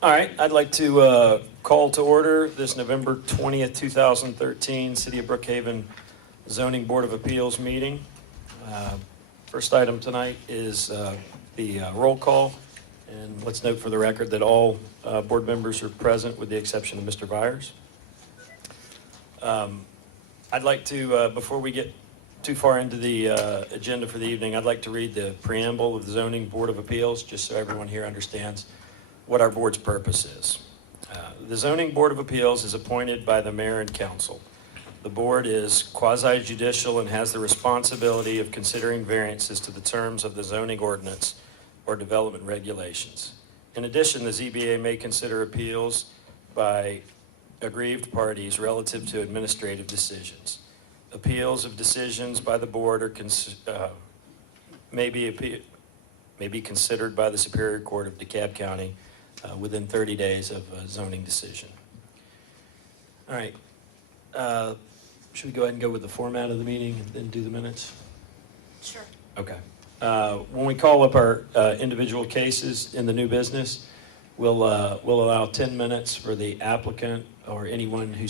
All right, I'd like to call to order this November 20th, 2013 City of Brookhaven Zoning Board of Appeals meeting. First item tonight is the roll call. And let's note for the record that all board members are present with the exception of Mr. Byers. I'd like to, before we get too far into the agenda for the evening, I'd like to read the preamble of the Zoning Board of Appeals, just so everyone here understands what our board's purpose is. The Zoning Board of Appeals is appointed by the mayor and council. The board is quasi-judicial and has the responsibility of considering variances to the terms of the zoning ordinance or development regulations. In addition, the ZBA may consider appeals by aggrieved parties relative to administrative decisions. Appeals of decisions by the board are may be considered by the Superior Court of DeKalb County within 30 days of a zoning decision. All right. Should we go ahead and go with the format of the meeting and then do the minutes? Sure. Okay. When we call up our individual cases in the new business, we'll allow 10 minutes for the applicant or anyone who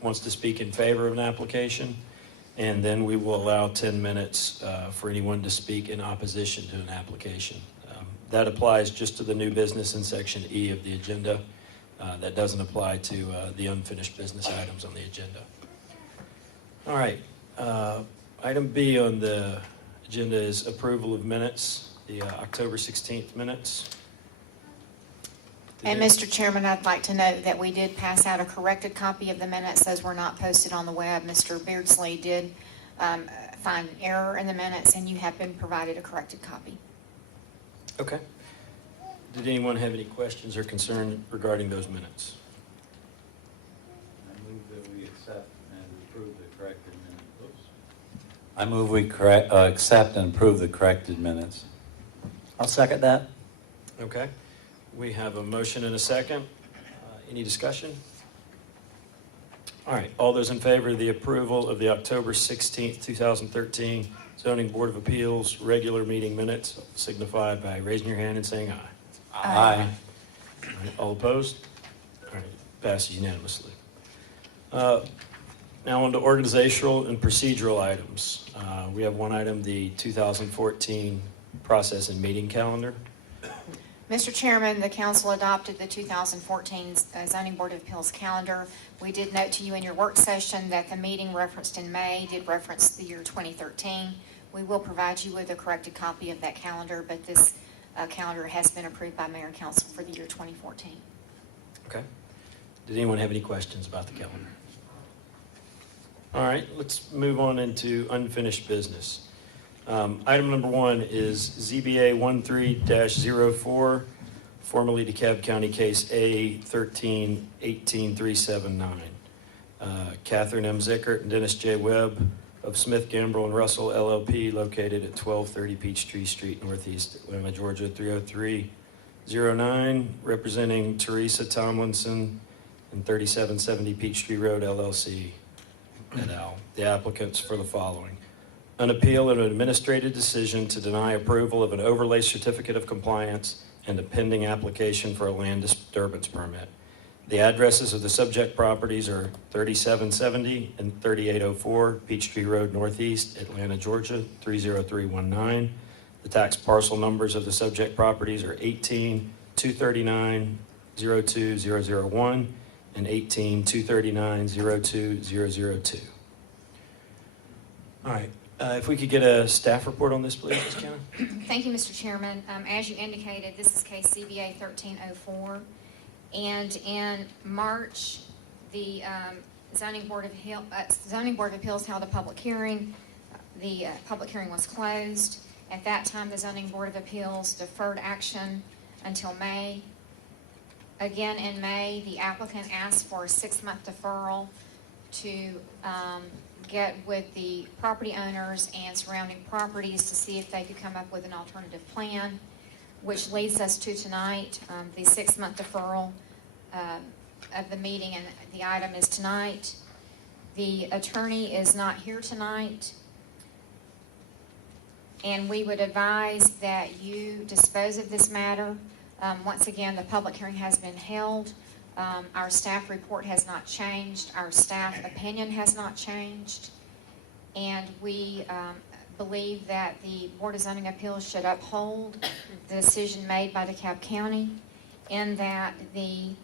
wants to speak in favor of an application, and then we will allow 10 minutes for anyone to speak in opposition to an application. That applies just to the new business in Section E of the agenda. That doesn't apply to the unfinished business items on the agenda. All right. Item B on the agenda is approval of minutes, the October 16th minutes. And Mr. Chairman, I'd like to note that we did pass out a corrected copy of the minutes. Those were not posted on the web. Mr. Beardsley did find an error in the minutes, and you have been provided a corrected copy. Okay. Did anyone have any questions or concern regarding those minutes? I move that we accept and approve the corrected minutes. I move we accept and approve the corrected minutes. I'll second that. Okay. We have a motion and a second. Any discussion? All right. All those in favor of the approval of the October 16th, 2013 Zoning Board of Appeals regular meeting minutes signify by raising your hand and saying aye. Aye. All right, all opposed? All right, passes unanimously. Now on to organizational and procedural items. We have one item, the 2014 process and meeting calendar. Mr. Chairman, the council adopted the 2014 Zoning Board of Appeals calendar. We did note to you in your work session that the meeting referenced in May did reference the year 2013. We will provide you with a corrected copy of that calendar, but this calendar has been approved by Mayor and Council for the year 2014. Okay. Did anyone have any questions about the calendar? All right, let's move on into unfinished business. Item number 1 is ZBA 13-04, formerly DeKalb County Case A13-18379. Catherine M. Zickert and Dennis J. Webb of Smith, Gambrell, and Russell, LLP, located at 1230 Peachtree Street, Northeast Atlanta, Georgia, 30309, representing Teresa Tomlinson and 3770 Peachtree Road, LLC, et al. The applicants for the following. An appeal of an administrative decision to deny approval of an overlay certificate of compliance and a pending application for a land disturbance permit. The addresses of the subject properties are 3770 and 3804 Peachtree Road Northeast, Atlanta, Georgia, 30319. The tax parcel numbers of the subject properties are 18-239-02001 and 18-239-02002. All right. If we could get a staff report on this, please, Ms. Cannon. Thank you, Mr. Chairman. As you indicated, this is case CBA 1304. And in March, the Zoning Board of Appeals held a public hearing. The public hearing was closed. At that time, the Zoning Board of Appeals deferred action until May. Again, in May, the applicant asked for a 6-month deferral to get with the property owners and surrounding properties to see if they could come up with an alternative plan, which leads us to tonight, the 6-month deferral of the meeting, and the item is tonight. The attorney is not here tonight, and we would advise that you dispose of this matter Once again, the public hearing has been held. Our staff report has not changed. Our staff opinion has not changed. And we believe that the Board of Zoning Appeals should uphold the decision made by DeKalb County, in that the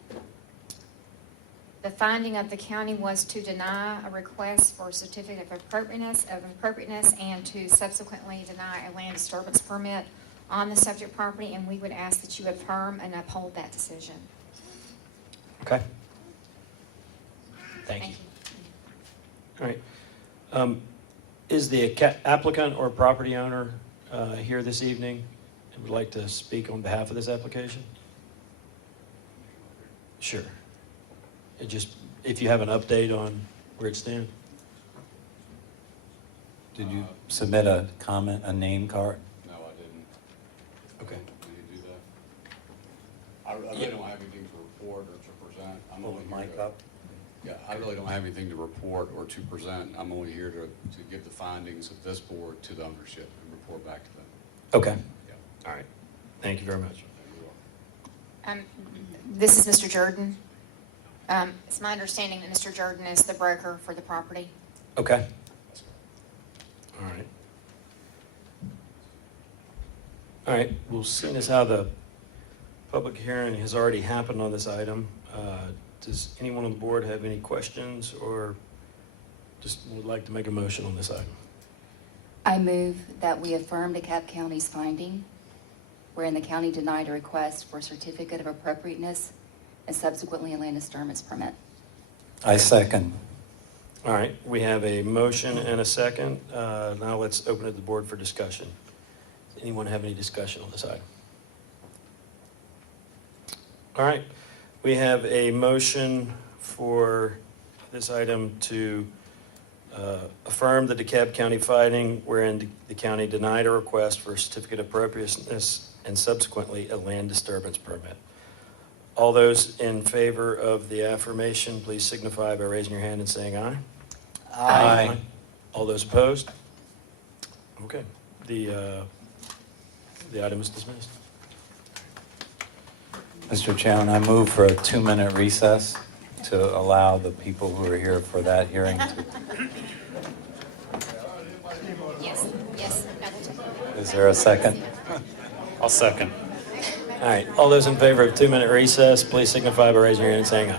finding of the county was to deny a request for a certificate of appropriateness and to subsequently deny a land disturbance permit on the subject property, and we would ask that you affirm and uphold that decision. Okay. Thank you. All right. Is the applicant or property owner here this evening and would like to speak on behalf of this application? Sure. If you have an update on where it stands. Did you submit a comment, a name card? No, I didn't. Okay. Did you do that? I really don't have anything to report or to present. I'm Pull only the here mic to- up. Yeah, I really don't have anything to report or to present. I'm only here to give the findings of this board to the ownership and report back to them. Okay. Yeah. All right. Thank you very much. This is Mr. Jordan. It's my understanding that Mr. Jordan is the broker for the property. Okay. That's correct. All right. All right. Well, seeing as how the public hearing has already happened on this item, does anyone on the board have any questions or just would like to make a motion on this item? I move that we affirm DeKalb County's finding, wherein the county denied a request for a certificate of appropriateness and subsequently a land disturbance permit. I second. All right. We have a motion and a second. Now let's open it to the board for discussion. Does anyone have any discussion on this item? All right. We have a motion for this item to affirm the DeKalb County finding wherein the county denied a request for a certificate of appropriateness and subsequently a land disturbance permit. All those in favor of the affirmation, please signify by raising your hand and saying aye. Aye. All those opposed? Okay. The item is dismissed. Mr. Chairman, I move for a 2-minute recess to allow the people who are here for that hearing to... Yes, yes. Is there a second? I'll second. All right. All those in favor of 2-minute recess, please signify by raising your hand and saying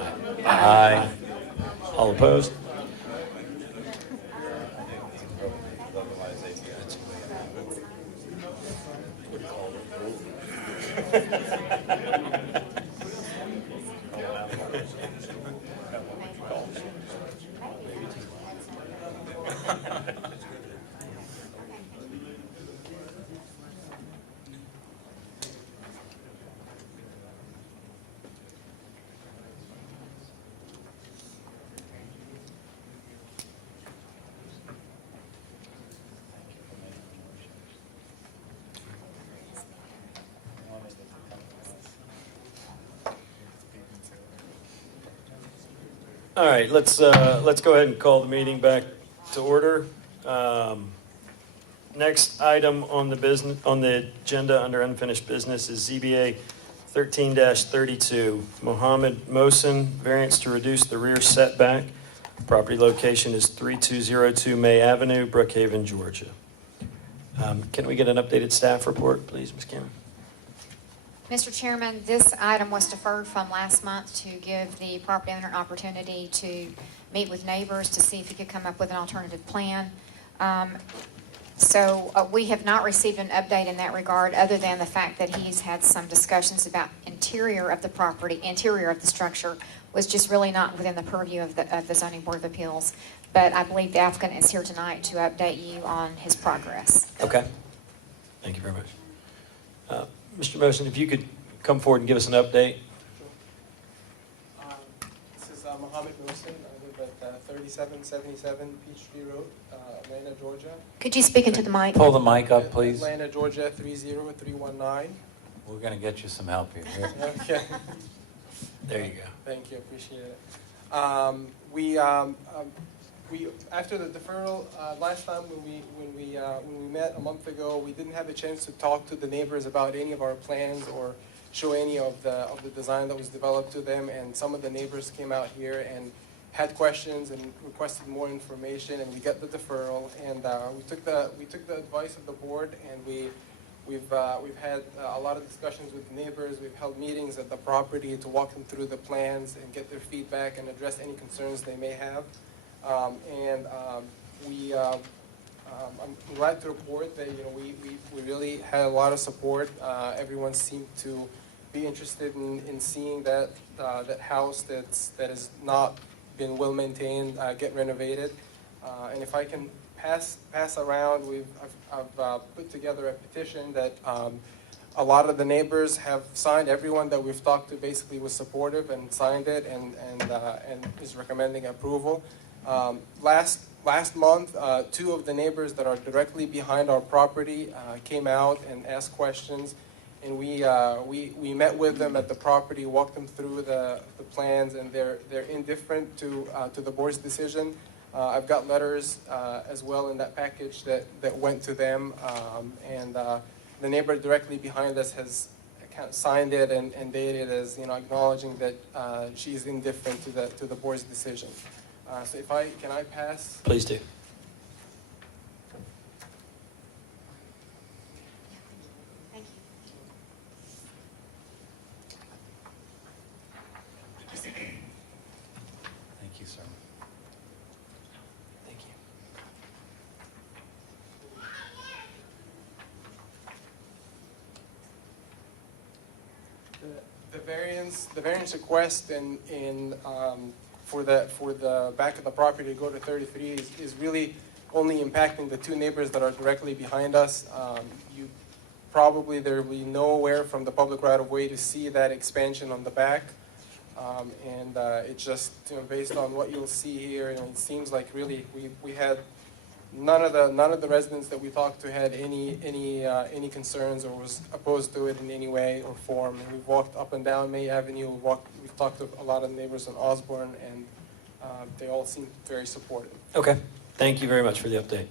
aye. Aye. All opposed? All right, let's go ahead and call the meeting back to order. Next item on the agenda under unfinished business is ZBA 13-32, Mohammed Mohsen, variance to reduce the rear setback. Property location is 3202 May Avenue, Brookhaven, Georgia. Can we get an updated staff report, please, Ms. Cannon? Mr. Chairman, this item was deferred from last month to give the property owner an opportunity to meet with neighbors to see if he could come up with an alternative plan. So we have not received an update in that regard, other than the fact that he's had some discussions about interior of the property, interior of the structure was just really not within the purview of the Zoning Board of Appeals. But I believe the applicant is here tonight to update you on his progress. Okay. Thank you very much. Mr. Mohsen, if you could come forward and give us an update. This is Mohammed Mohsen. I live at 3777 Peachtree Road, Atlanta, Georgia. Could you speak into the mic? Pull the mic up, please. Atlanta, Georgia 30319. We're going to get you some help here. Okay. There you go. Thank you. Appreciate it. We after the deferral last time when we met a month ago, we didn't have a chance to talk to the neighbors about any of our plans or show any of the design that was developed to them. And some of the neighbors came out here and had questions and requested more information, and we got the deferral. And we took the advice of the board, and we've had a lot of discussions with neighbors. We've held meetings at the property to walk them through the plans and get their feedback and address any concerns they may have. I'm glad to report that we really had a lot of support. Everyone seemed to be interested in seeing that house that has not been well maintained get renovated. And if I can pass around, I've put together a petition that a lot of the neighbors have signed. Everyone that we've talked to basically was supportive and signed it and is recommending approval. Last month, two of the neighbors that are directly behind our property came out and asked questions, and we met with them at the property, walked them through the plans, and they're indifferent to the board's decision. I've got letters as well in that package that went to them, and the neighbor directly behind us has kind of signed it and dated as acknowledging that she's indifferent to the board's decision. So can I pass? Please do. Thank you. Thank you, sir. Thank you. The variance request for the back of the property to go to 33 is really only impacting the two neighbors that are directly behind us. There will be nowhere from the public right of way to see that expansion on the back. It's just based on what you'll see here, it seems like really we had none of the residents that we talked to had any concerns or was opposed to it in any way or form. And we've walked up and down May Avenue. We've talked to a lot of neighbors on Osborne, and they all seem very supportive. Okay, thank you very much for the update.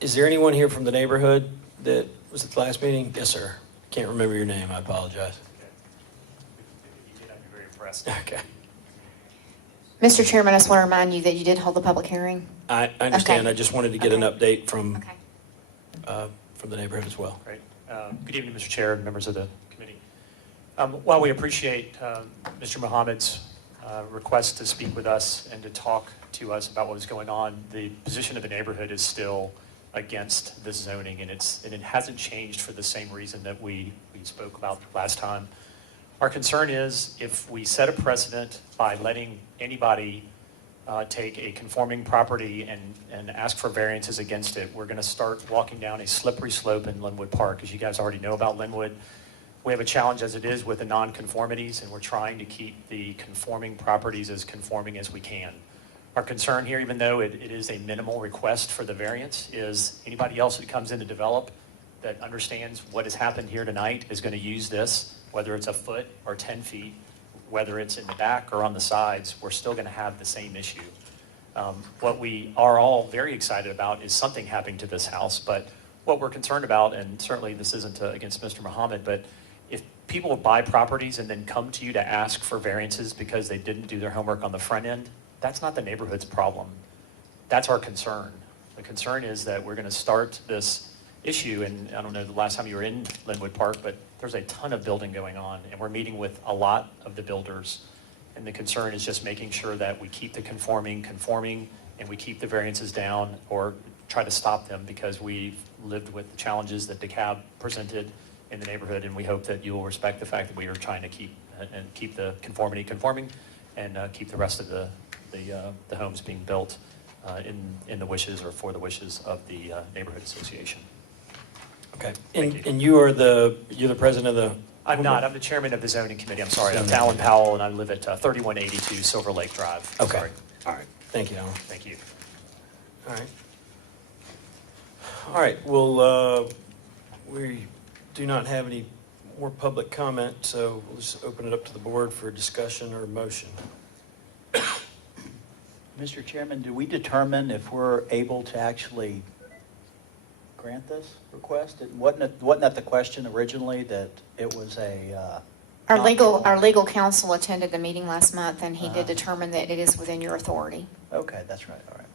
Is there anyone here from the neighborhood that was at the last meeting? Yes, sir. Can't remember your name, I apologize. You did, I'd be very impressed. Okay. Mr. Chairman, I just want to remind you that you did hold the public hearing. I understand. Okay. I just wanted to get an update from Okay. the neighborhood as well. Great. Good evening, Mr. Chair and members of the committee. While we appreciate Mr. Mohammed's request to speak with us and to talk to us about what is going on, the position of the neighborhood is still against this zoning, and it hasn't changed for the same reason that we spoke about last time. Our concern is if we set a precedent by letting anybody take a conforming property and ask for variances against it, we're going to start walking down a slippery slope in Linwood Park. As you guys already know about Linwood, we have a challenge as it is with the non-conformities, and we're trying to keep the conforming properties as conforming as we can. Our concern here, even though it is a minimal request for the variance, is anybody else that comes in to develop that understands what has happened here tonight is going to use this, whether it's a foot or 10 feet, whether it's in the back or on the sides, we're still going to have the same issue. What we are all very excited about is something happening to this house, but what we're concerned about, and certainly this isn't against Mr. Mohammed, but if people buy properties and then come to you to ask for variances because they didn't do their homework on the front end, that's not the neighborhood's problem. That's our concern. The concern is that we're going to start this issue, and I don't know the last time you were in Linwood Park, but there's a ton of building going on, and we're meeting with a lot of the builders, and the concern is just making sure that we keep the conforming, and we keep the variances down or try to stop them, because we've lived with the challenges that DeKalb presented in the neighborhood, and we hope that you will respect the fact that we are trying to keep the conforming, and keep the rest of the homes being built in the wishes or for the wishes of the neighborhood association. Okay. Thank you. And you're the president of the? I'm not. I'm the chairman of the zoning committee. I'm sorry. I'm Alan Powell, and I live at 3182 Silver Lake Drive. Okay. Sorry. All right. Thank you, Alan. Thank you. All right. All right. Well, we do not have any more public comment, so we'll just open it up to the board for discussion or motion. Mr. Chairman, do we determine if we're able to actually grant this request? Wasn't that the question originally, that it was a? Our legal counsel attended the meeting last month, and he did Uh-huh. determine that it is within your authority. Okay, that's right, all right.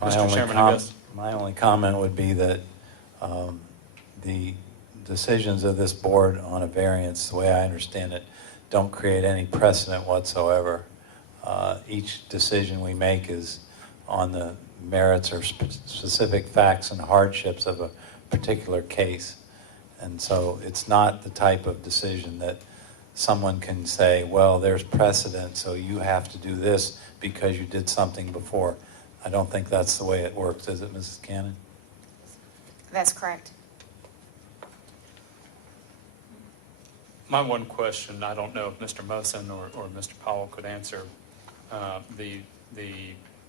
Mr. Chairman, I guess. My only comment would be that the decisions of this board on a variance, the way I understand it, don't create any precedent whatsoever. Each decision we make is on the merits or specific facts and hardships of a particular case. And so it's not the type of decision that someone can say, well, there's precedent, so you have to do this because you did something before. I don't think that's the way it works, is it, Mrs. Cannon? That's correct. My one question, I don't know if Mr. Mosen or Mr. Powell could answer. The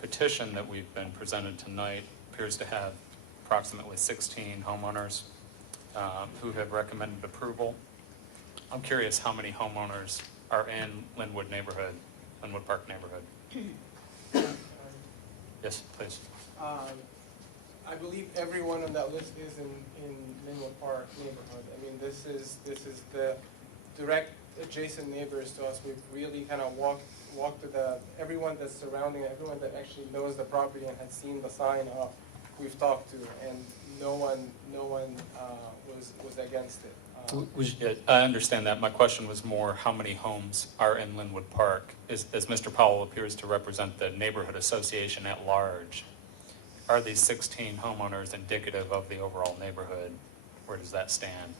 petition that we've been presented tonight appears to have approximately 16 homeowners who have recommended approval. I'm curious how many homeowners are in Linwood Park neighborhood? Yes, please. I believe everyone on that list is in Linwood Park neighborhood. I mean, this is the direct adjacent neighbors to us. We've really kind of walked to everyone that's surrounding it, everyone that actually knows the property and has seen the sign up, we've talked to, and no one was against it. I understand that. My question was more how many homes are in Linwood Park? As Mr. Powell appears to represent the neighborhood association at large, are these 16 homeowners indicative of the overall neighborhood? Where does that stand?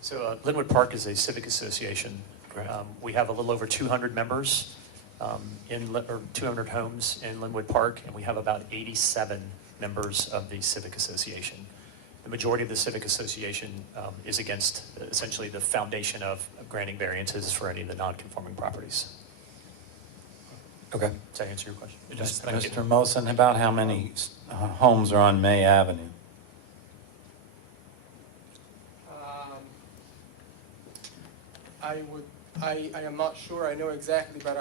So Linwood Park is a civic association. Right. We have a little over 200 members, 200 homes in Linwood Park, and we have about 87 members of the civic association. The majority of the civic association is against essentially the foundation of granting variances for any of the non-conforming properties. Okay. Does that answer your question? Thank you. Mr. Mosen, about how many homes are on May Avenue? I am not sure I know exactly, but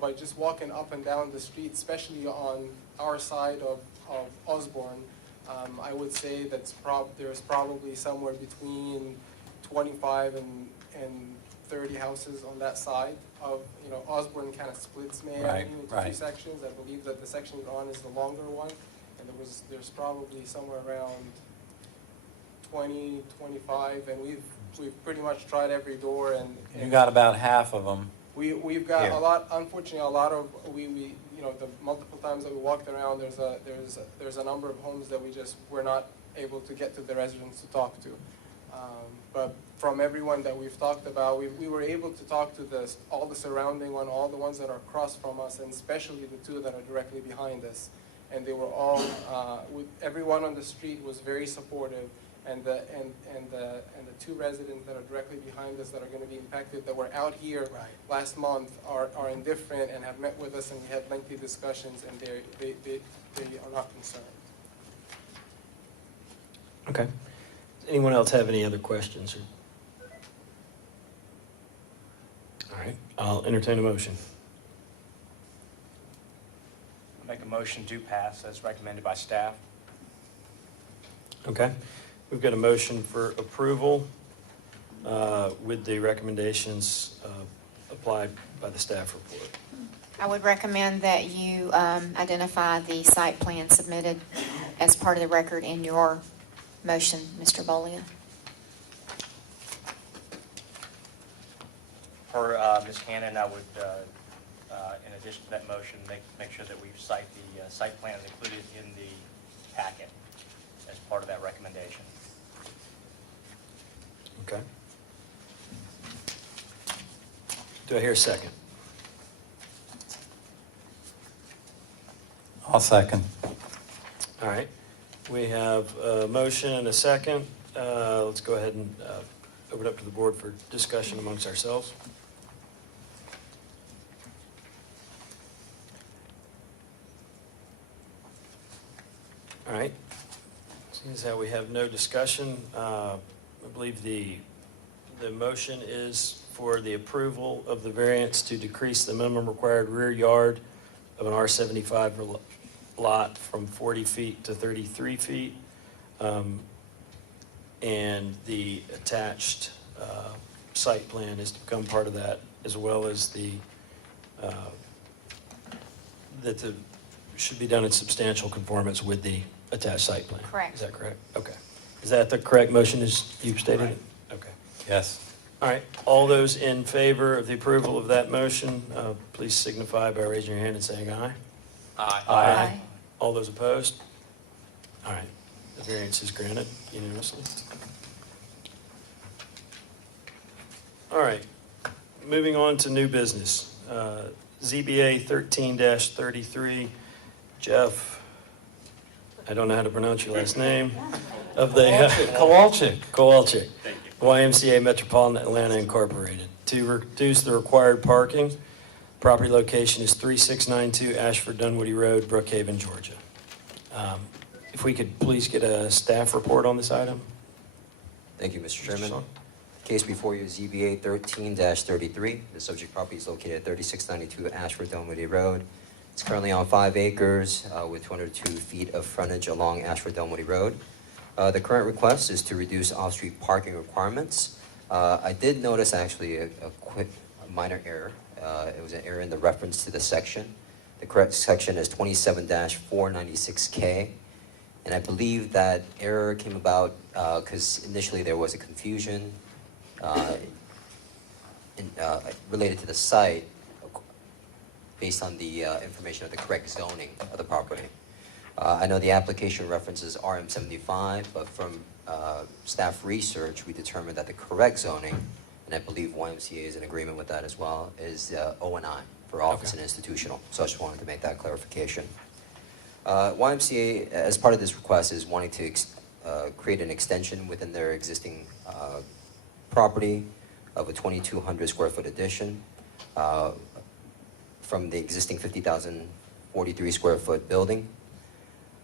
by just walking up and down the street, especially on our side of Osborne, I would say there's probably somewhere between 25 and 30 houses on that side of, Osborne kind of splits May Right, Avenue into right. two sections. I believe that the section we're on is the longer one, and there's probably somewhere around 20, 25, and we've pretty much tried every door, and You got about half of them. we've got Here. a lot. Unfortunately, a lot of the multiple times that we walked around, there's a number of homes that we're not able to get to the residents to talk to. But from everyone that we've talked about, we were able to talk to all the surrounding one, all the ones that are across from us, and especially the two that are directly behind us. And they were all, everyone on the street was very supportive. And the two residents that are directly behind us that are going to be impacted, that were out here last month, are indifferent and have met with us, and we had lengthy discussions, and they are not concerned. Okay. Does anyone else have any other questions? All right, I'll entertain a motion. Make a motion to pass as recommended by staff. Okay. We've got a motion for approval with the recommendations applied by the staff report. I would recommend that you identify the site plan submitted as part of the record in your motion, Mr. Bolia. For Ms. Cannon, I would, in addition to that motion, make sure that we cite the site plans included in the packet as part of that recommendation. Okay. Do I hear a second? I'll second. All right. We have a motion and a second. Let's go ahead and open up to the board for discussion amongst ourselves. All right. Seeing as how we have no discussion, I believe the motion is for the approval of the variance to decrease the minimum required rear yard of an R75 lot from 40 feet to 33 feet. And the attached site plan is to become part of that, as well as that the should be done in substantial conformance with the attached site plan. Correct. Is that correct? Okay. Is that the correct motion as you've stated it? Okay. Yes. All right. All those in favor of the approval of that motion, please signify by raising your hand and saying aye. Aye. Aye. All those opposed? All right. The variance is granted unanimously. All right. Moving on to new business. ZBA 13-33, Jeff, I don't know how to pronounce your last name, of the Kowalczyk, YMCA Metropolitan Atlanta Incorporated, to reduce the required parking. Property location is 3692 Ashford Dunwoody Road, Brookhaven, Georgia. If we could please get a staff report on this item. Thank you, Mr. Mr. Chairman. Song. Case before you is ZBA 13-33. The subject property is located at 3692 Ashford Dunwoody Road. It's currently on 5 acres with 202 feet of frontage along Ashford Dunwoody Road. The current request is to reduce off-street parking requirements. I did notice actually a minor error. It was an error in the reference to the section. The correct section is 27-496K. And I believe that error came about because initially there was a confusion related to the site based on the information of the correct zoning of the property. I know the application references RM75, but from staff research, we determined that the correct zoning, and I believe YMCA is in agreement with that as well, is O&I for office Okay. and institutional. So I just wanted to make that clarification. YMCA, as part of this request, is wanting to create an extension within their existing property of a 2,200 square foot addition from the existing 50,043 square foot building.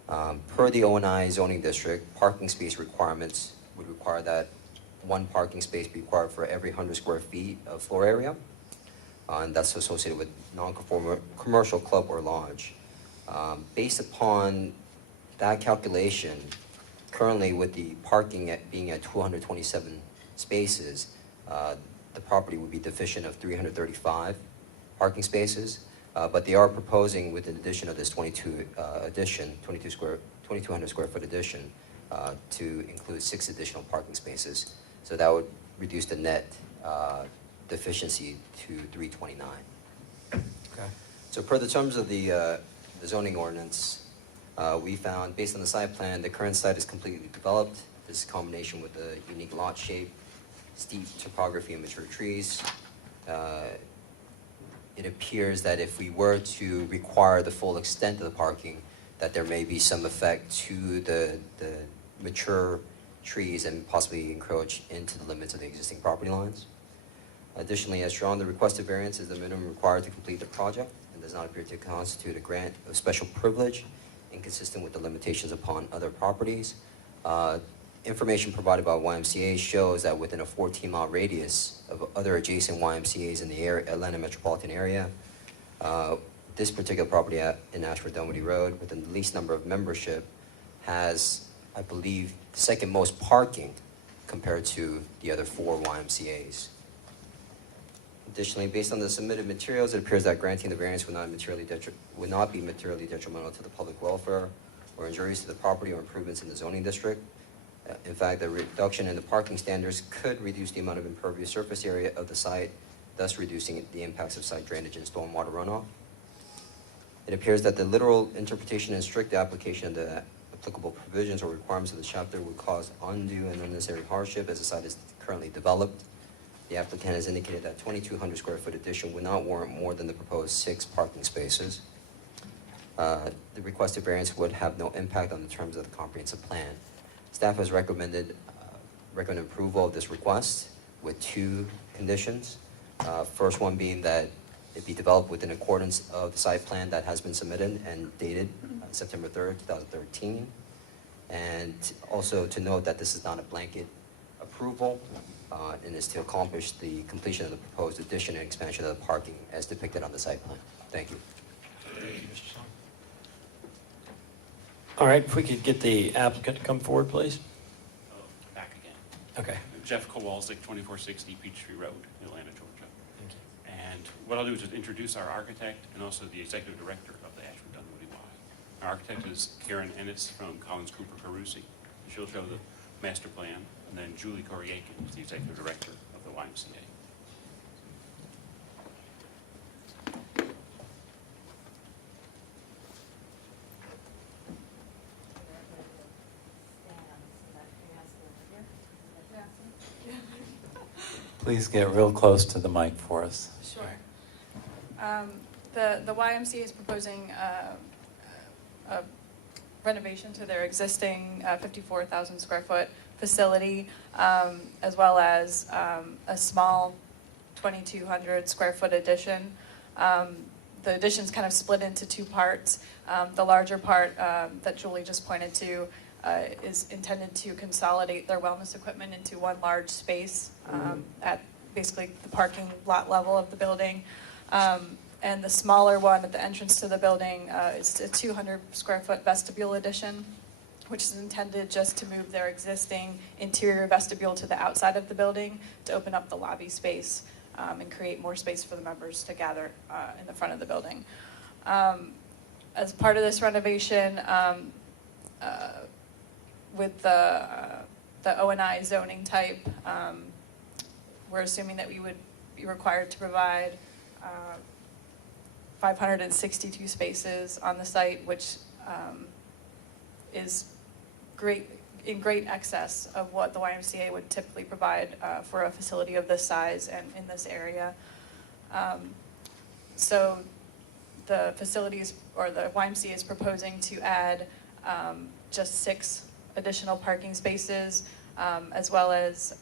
Per the O&I zoning district, parking space requirements would require that one parking space be required for every 100 square feet of floor area, and that's associated with non-conforming commercial club or lodge. Based upon that calculation, currently with the parking being at 227 spaces, the property would be deficient of 335 parking spaces, but they are proposing with an addition of this 2,200 square foot addition to include 6 additional parking spaces. So that would reduce the net deficiency to 329. Okay. So per the terms of the zoning ordinance, we found, based on the site plan, the current site is completely developed. This combination with the unique lot shape, steep topography, and mature trees. It appears that if we were to require the full extent of the parking, that there may be some effect to the mature trees and possibly encroach into the limits of the existing property lines. Additionally, as shown, the requested variance is the minimum required to complete the project and does not appear to constitute a grant of special privilege inconsistent with the limitations upon other properties. Information provided by YMCA shows that within a 14-mile radius of other adjacent YMCAs in the Atlanta metropolitan area, this particular property in Ashford Dunwoody Road, with the least number of membership, has, I believe, the second most parking compared to the other 4 YMCAs. Additionally, based on the submitted materials, it appears that granting the variance would not be materially detrimental to the public welfare or injuries to the property or improvements in the zoning district. In fact, the reduction in the parking standards could reduce the amount of impervious surface area of the site, thus reducing the impacts of site drainage and stormwater runoff. It appears that the literal interpretation and strict application of the applicable provisions or requirements of the chapter would cause undue and unnecessary hardship as the site is currently developed. The applicant has indicated that 2,200 square foot addition would not warrant more than the proposed 6 parking spaces. The requested variance would have no impact on the terms of the comprehensive plan. Staff has recommended approval of this request with 2 conditions. First one being that it be developed within accordance of the site plan that has been submitted and dated September 3rd, 2013. And also to note that this is not a blanket approval, and is to accomplish the completion of the proposed addition and expansion of the parking as depicted on the site plan. Thank you. All right, if we could get the applicant to come forward, please. Back again. Okay. Jeff Kowalczyk, 2460 Peachtree Road, Atlanta, Georgia. Thank you. And what I'll do is just introduce our architect and also the executive director of the Ashford Dunwoody Y. Our architect is Karen Ennis from Collins Cooper Carusi. She'll show the master plan, and then Julie Koryakin is the executive director of the YMCA. Please get real close to the mic for us. Sure. The YMCA is proposing a renovation to their existing 54,000 square foot facility, as well as a small 2,200 square foot addition. The addition's kind of split into two parts. The larger part that Julie just pointed to is intended to consolidate their wellness equipment into one large space at basically the parking lot level of the building. And the smaller one at the entrance to the building is a 200 square foot vestibule addition, which is intended just to move their existing interior vestibule to the outside of the building to open up the lobby space and create more space for the members to gather in the front of the building. As part of this renovation, with the O&I zoning type, we're assuming that we would be required to provide 562 spaces on the site, which is in great excess of what the YMCA would typically provide for a facility of this size and in this area. So the facilities, or the YMCA is proposing to add just 6 additional parking spaces, as well as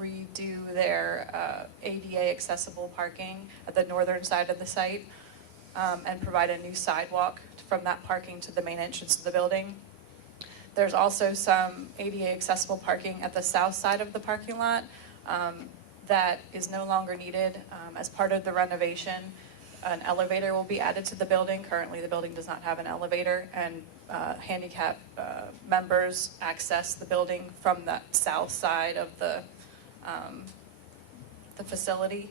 redo their ADA accessible parking at the northern side of the site, and provide a new sidewalk from that parking to the main entrance of the building. There's also some ADA accessible parking at the south side of the parking lot that is no longer needed. As part of the renovation, an elevator will be added to the building. Currently, the building does not have an elevator, and handicap members access the building from the south side of the facility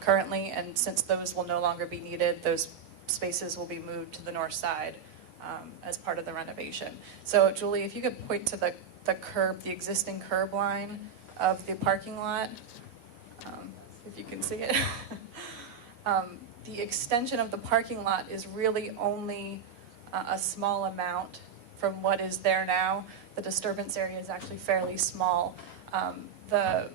currently, and since those will no longer be needed, those spaces will be moved to the north side as part of the renovation. So Julie, if you could point to the curb, the existing curb line of the parking lot, if you can see it. The extension of the parking lot is really only a small amount from what is there now. The disturbance area is actually fairly small. There's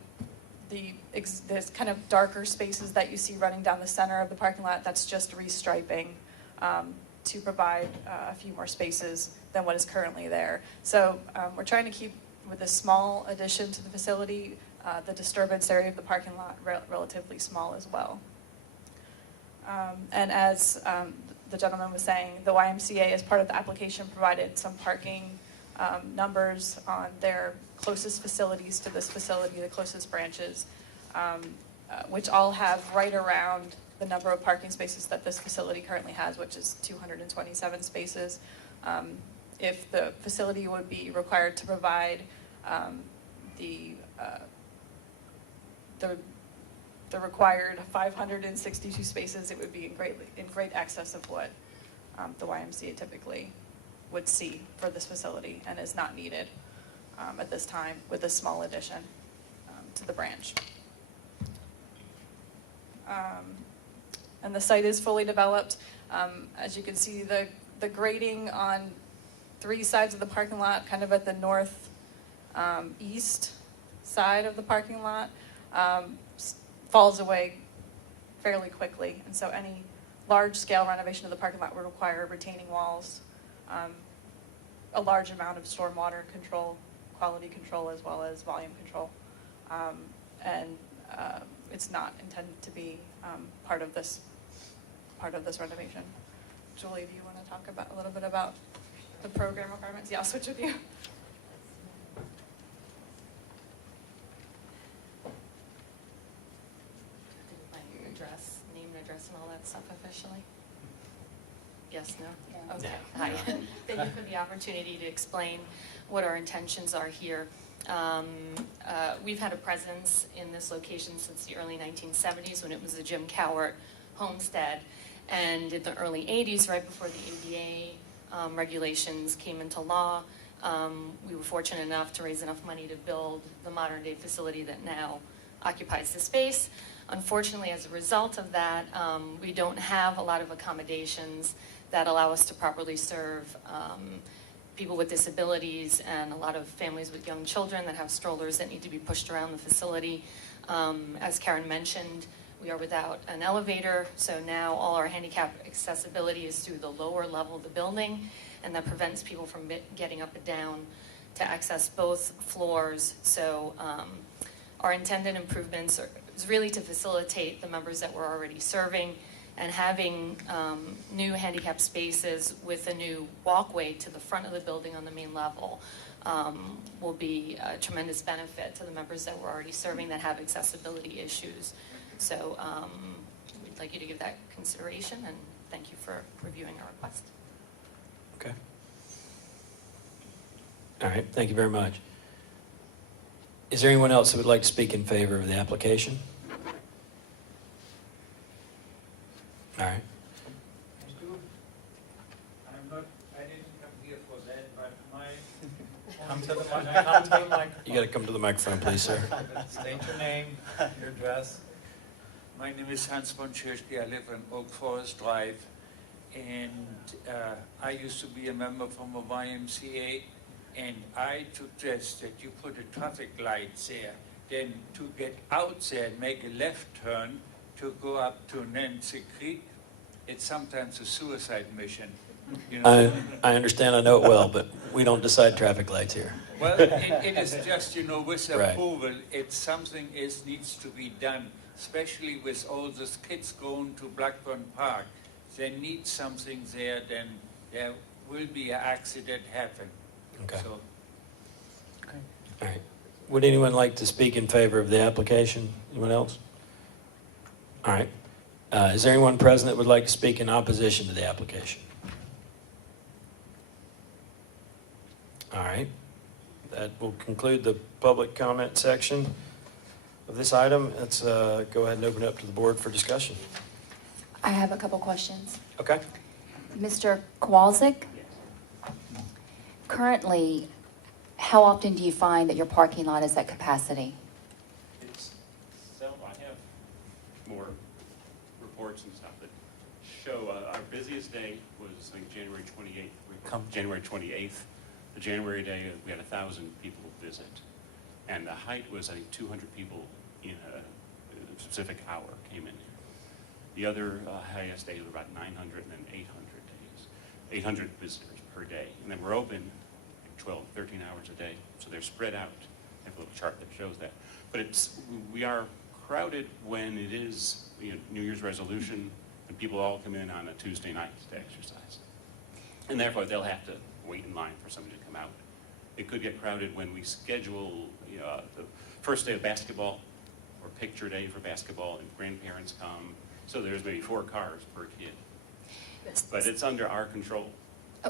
kind of darker spaces that you see running down the center of the parking lot, that's just restriping to provide a few more spaces than what is currently there. So we're trying to keep, with a small addition to the facility, the disturbance area of the parking lot relatively small as well. And as the gentleman was saying, the YMCA, as part of the application, provided some parking numbers on their closest facilities to this facility, the closest branches, which all have right around the number of parking spaces that this facility currently has, which is 227 spaces. If the facility would be required to provide the required 562 spaces, it would be in great excess of what the YMCA typically would see for this facility, and is not needed at this time with this small addition to the branch. And the site is fully developed. As you can see, the grading on 3 sides of the parking lot, kind of at the north east side of the parking lot, falls away fairly quickly. And so any large-scale renovation of the parking lot would require retaining walls, a large amount of stormwater control, quality control, as well as volume control. And it's not intended to be part of this renovation. Julie, do you want to talk a little bit about The program requirements, yeah, I'll switch with you. My address, name and address and all that stuff officially? Yes, no? Yeah. Okay, hi. Thank you for the opportunity to explain what our intentions are here. We've had a presence in this location since the early 1970s when it was the Jim Cowart homestead. And in the early 80s, right before the ADA regulations came into law, we were fortunate enough to raise enough money to build the modern-day facility that now occupies the space. Unfortunately, as a result of that, we don't have a lot of accommodations that allow us to properly serve people with disabilities and a lot of families with young children that have strollers that need to be pushed around the facility. As Karen mentioned, we are without an elevator, so now all our handicap accessibility is through the lower level of the building, and that prevents people from getting up and down to access both floors. So our intended improvements is really to facilitate the members that we're already serving, and having new handicap spaces with a new walkway to the front of the building on the main level will be a tremendous benefit to the members that we're already serving that have accessibility issues. So we'd like you to give that consideration, and thank you for reviewing our request. Okay. All right, thank you very much. Is there anyone else who would like to speak in favor of the application? All right. I didn't come here for that, but my. Come to the mic, come to the mic. You got to come to the microphone, please, sir. State your name, your address. My name is Hans von Schirschke. I live on Oak Forest Drive. And I used to be a member from a YMCA. And I suggest that you put a traffic light there. Then to get out there and make a left turn to go up to Nancy Creek, it's sometimes a suicide mission. You know? I understand, I know it well, but we don't decide traffic lights here. Well, it is just, you know, with Right. approval, it's something needs to be done, especially with all those kids going to Blackburn Park. They need something there, then there will be an accident happen. Okay. So, All right. Would anyone like to speak in favor of the application? Anyone else? All right. Is there anyone present that would like to speak in opposition to the application? All right. That will conclude the public comment section of this item. Let's go ahead and open it up to the board for discussion. I have a couple questions. Okay. Mr. Kowalczyk, currently, how often do you find that your parking lot is at capacity? So I have more reports and stuff that show our busiest day was, I think, January 28th. January 28th. The January day, we had 1,000 people visit. And the height was, I think, 200 people in a specific hour came in here. The other highest day was about 900 and then 800 days. 800 visitors per day. And then we're open 12, 13 hours a day. So they're spread out. I have a little chart that shows that. But we are crowded when it is New Year's resolution and people all come in on a Tuesday night to exercise. And therefore they'll have to wait in line for somebody to come out. It could get crowded when we schedule the first day of basketball or picture day for basketball and grandparents come. So there's maybe 4 cars per kid. But it's under our control.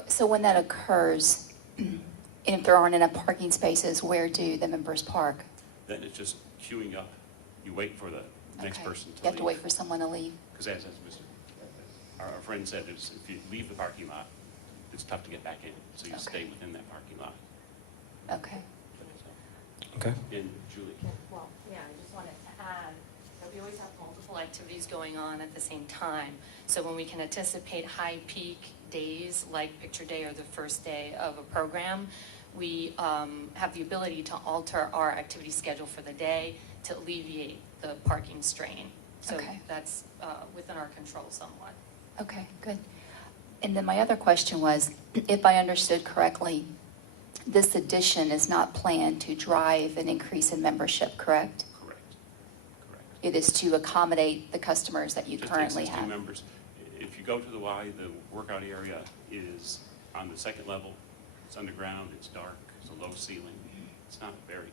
So when that occurs, and if there aren't enough parking spaces, where do the members park? Then it's just queuing up. You wait for the next Okay. person to You have to leave. wait for someone to leave. Because as our friend said, if you leave the parking lot, it's tough to get back in. So you Okay. stay within that parking lot. Okay. Okay. And Julie? Well, yeah, I just wanted to add that we always have multiple activities going on at the same time. So when we can anticipate high peak days like picture day or the first day of a program, we have the ability to alter our activity schedule for the day to alleviate the parking strain. So Okay. that's within our control somewhat. Okay, good. And then my other question was, if I understood correctly, this addition is not planned to drive an increase in membership, correct? Correct. It is to accommodate the customers that you Just currently existing have. members. If you go to the Y, the workout area is on the second level. It's underground, it's dark, it's a low ceiling. It's not very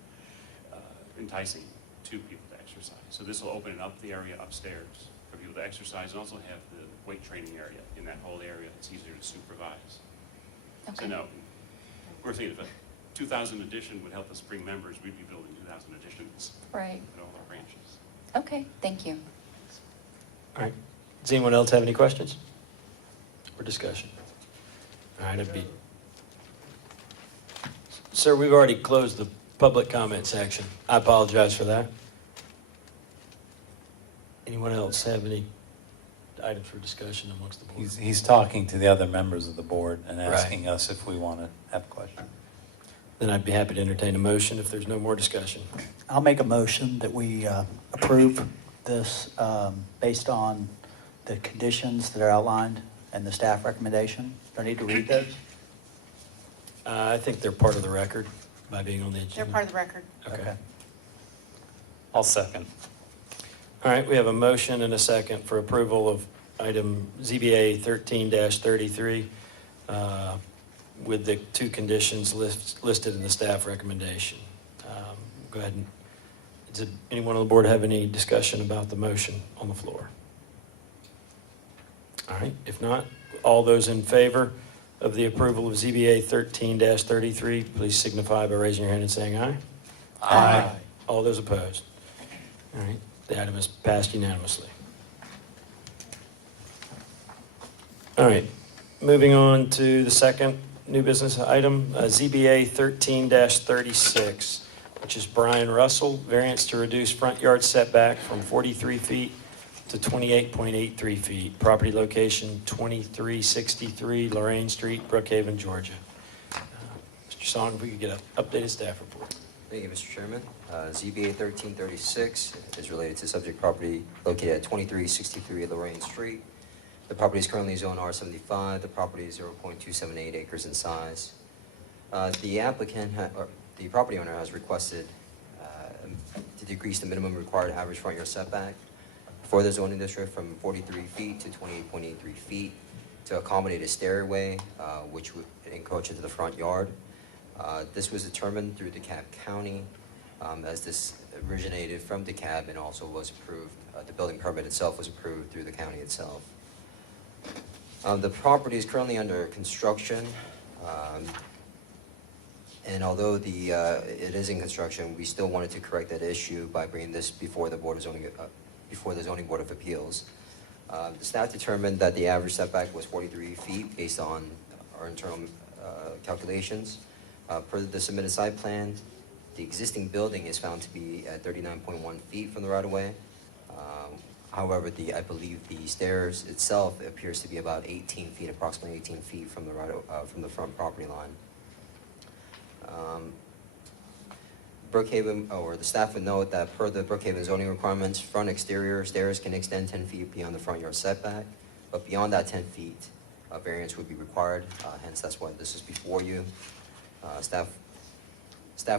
enticing to people to exercise. So this will open up the area upstairs for people to exercise and also have the weight training area in that whole area. It's easier to supervise. So Okay. no, we're thinking if a 2,000 addition would help us bring members, we'd be building 2,000 additions Right. at all our branches. Okay, thank you. All right. Does anyone else have any questions or discussion? All right, it'd be. Sir, we've already closed the public comment section. I apologize for that. Anyone else have any items for discussion amongst the board? He's talking to the other members of the board and Right. asking us if we want to have a question. Then I'd be happy to entertain a motion if there's no more discussion. I'll make a motion that we approve this based on the conditions that are outlined and the staff recommendation. Do I need to read those? I think they're part of the record by being on the agenda. They're part of the record. Okay. I'll second. All right, we have a motion and a second for approval of item ZBA 13-33 with the two conditions listed in the staff recommendation. Go ahead and, does anyone on the board have any discussion about the motion on the floor? All right, if not, all those in favor of the approval of ZBA 13-33, please signify by raising your hand and saying aye. Aye. All those opposed? All right, the item is passed unanimously. All right, moving on to the second new business item, ZBA 13-36, which is Brian Russell, variance to reduce front yard setback from 43 feet to 28.83 feet. Property location 2363 Lorraine Street, Brookhaven, Georgia. Mr. Song, if we could get an updated staff report. Thank you, Mr. Chairman. ZBA 1336 is related to subject property located at 2363 Lorraine Street. The property is currently zoned R75. The property is 0.278 acres in size. The applicant, or the property owner has requested to decrease the minimum required average front yard setback for the zoning district from 43 feet to 28.83 feet to accommodate a stairway, which would encroach into the front yard. This was determined through DeKalb County, as this originated from DeKalb and also was approved. The building permit itself was approved through the county itself. The property is currently under construction, and although it is in construction, we still wanted to correct that issue by bringing this before the Board of Zoning, before the Zoning Board of Appeals. The staff determined that the average setback was 43 feet based on our internal calculations. Per the submitted site plan, the existing building is found to be at 39.1 feet from the right-of-way. However, I believe the stairs itself appears to be about 18 feet, approximately 18 feet from the front property line. Brookhaven, or the staff would note that per the Brookhaven zoning requirements, front exterior stairs can extend 10 feet beyond the front yard setback, but beyond that 10 feet, a variance would be required, hence that's why this is before you. Staff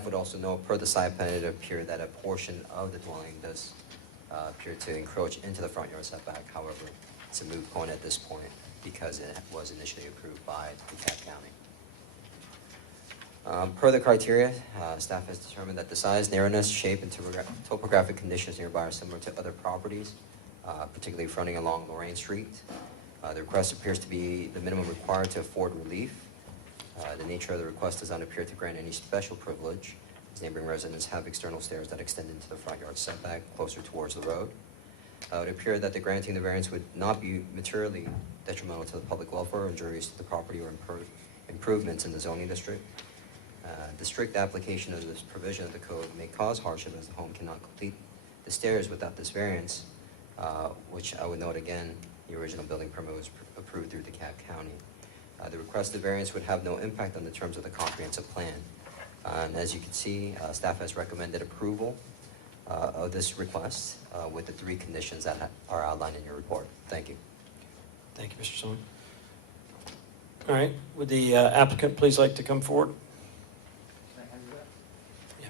would also note, per the site plan, it appeared that a portion of the dwelling does appear to encroach into the front yard setback. However, it's a moot point at this point because it was initially approved by DeKalb County. Per the criteria, staff has determined that the size, narrowness, shape, and topographic conditions nearby are similar to other properties, particularly fronting along Lorraine Street. The request appears to be the minimum required to afford relief. The nature of the request does not appear to grant any special privilege, as neighboring residents have external stairs that extend into the front yard setback closer towards the road. It would appear that the granting the variance would not be materially detrimental to the public welfare or injurious to the property or improvements in the zoning district. The strict application of this provision of the code may cause hardship as the home cannot complete the stairs without this variance, which I would note again, the original building permit was approved through DeKalb County. The requested variance would have no impact on the terms of the comprehensive plan. And as you can see, staff has recommended approval of this request with the 3 conditions that are outlined in your report. Thank you. Thank you, Mr. Song. All right, would the applicant please like to come forward? Yeah.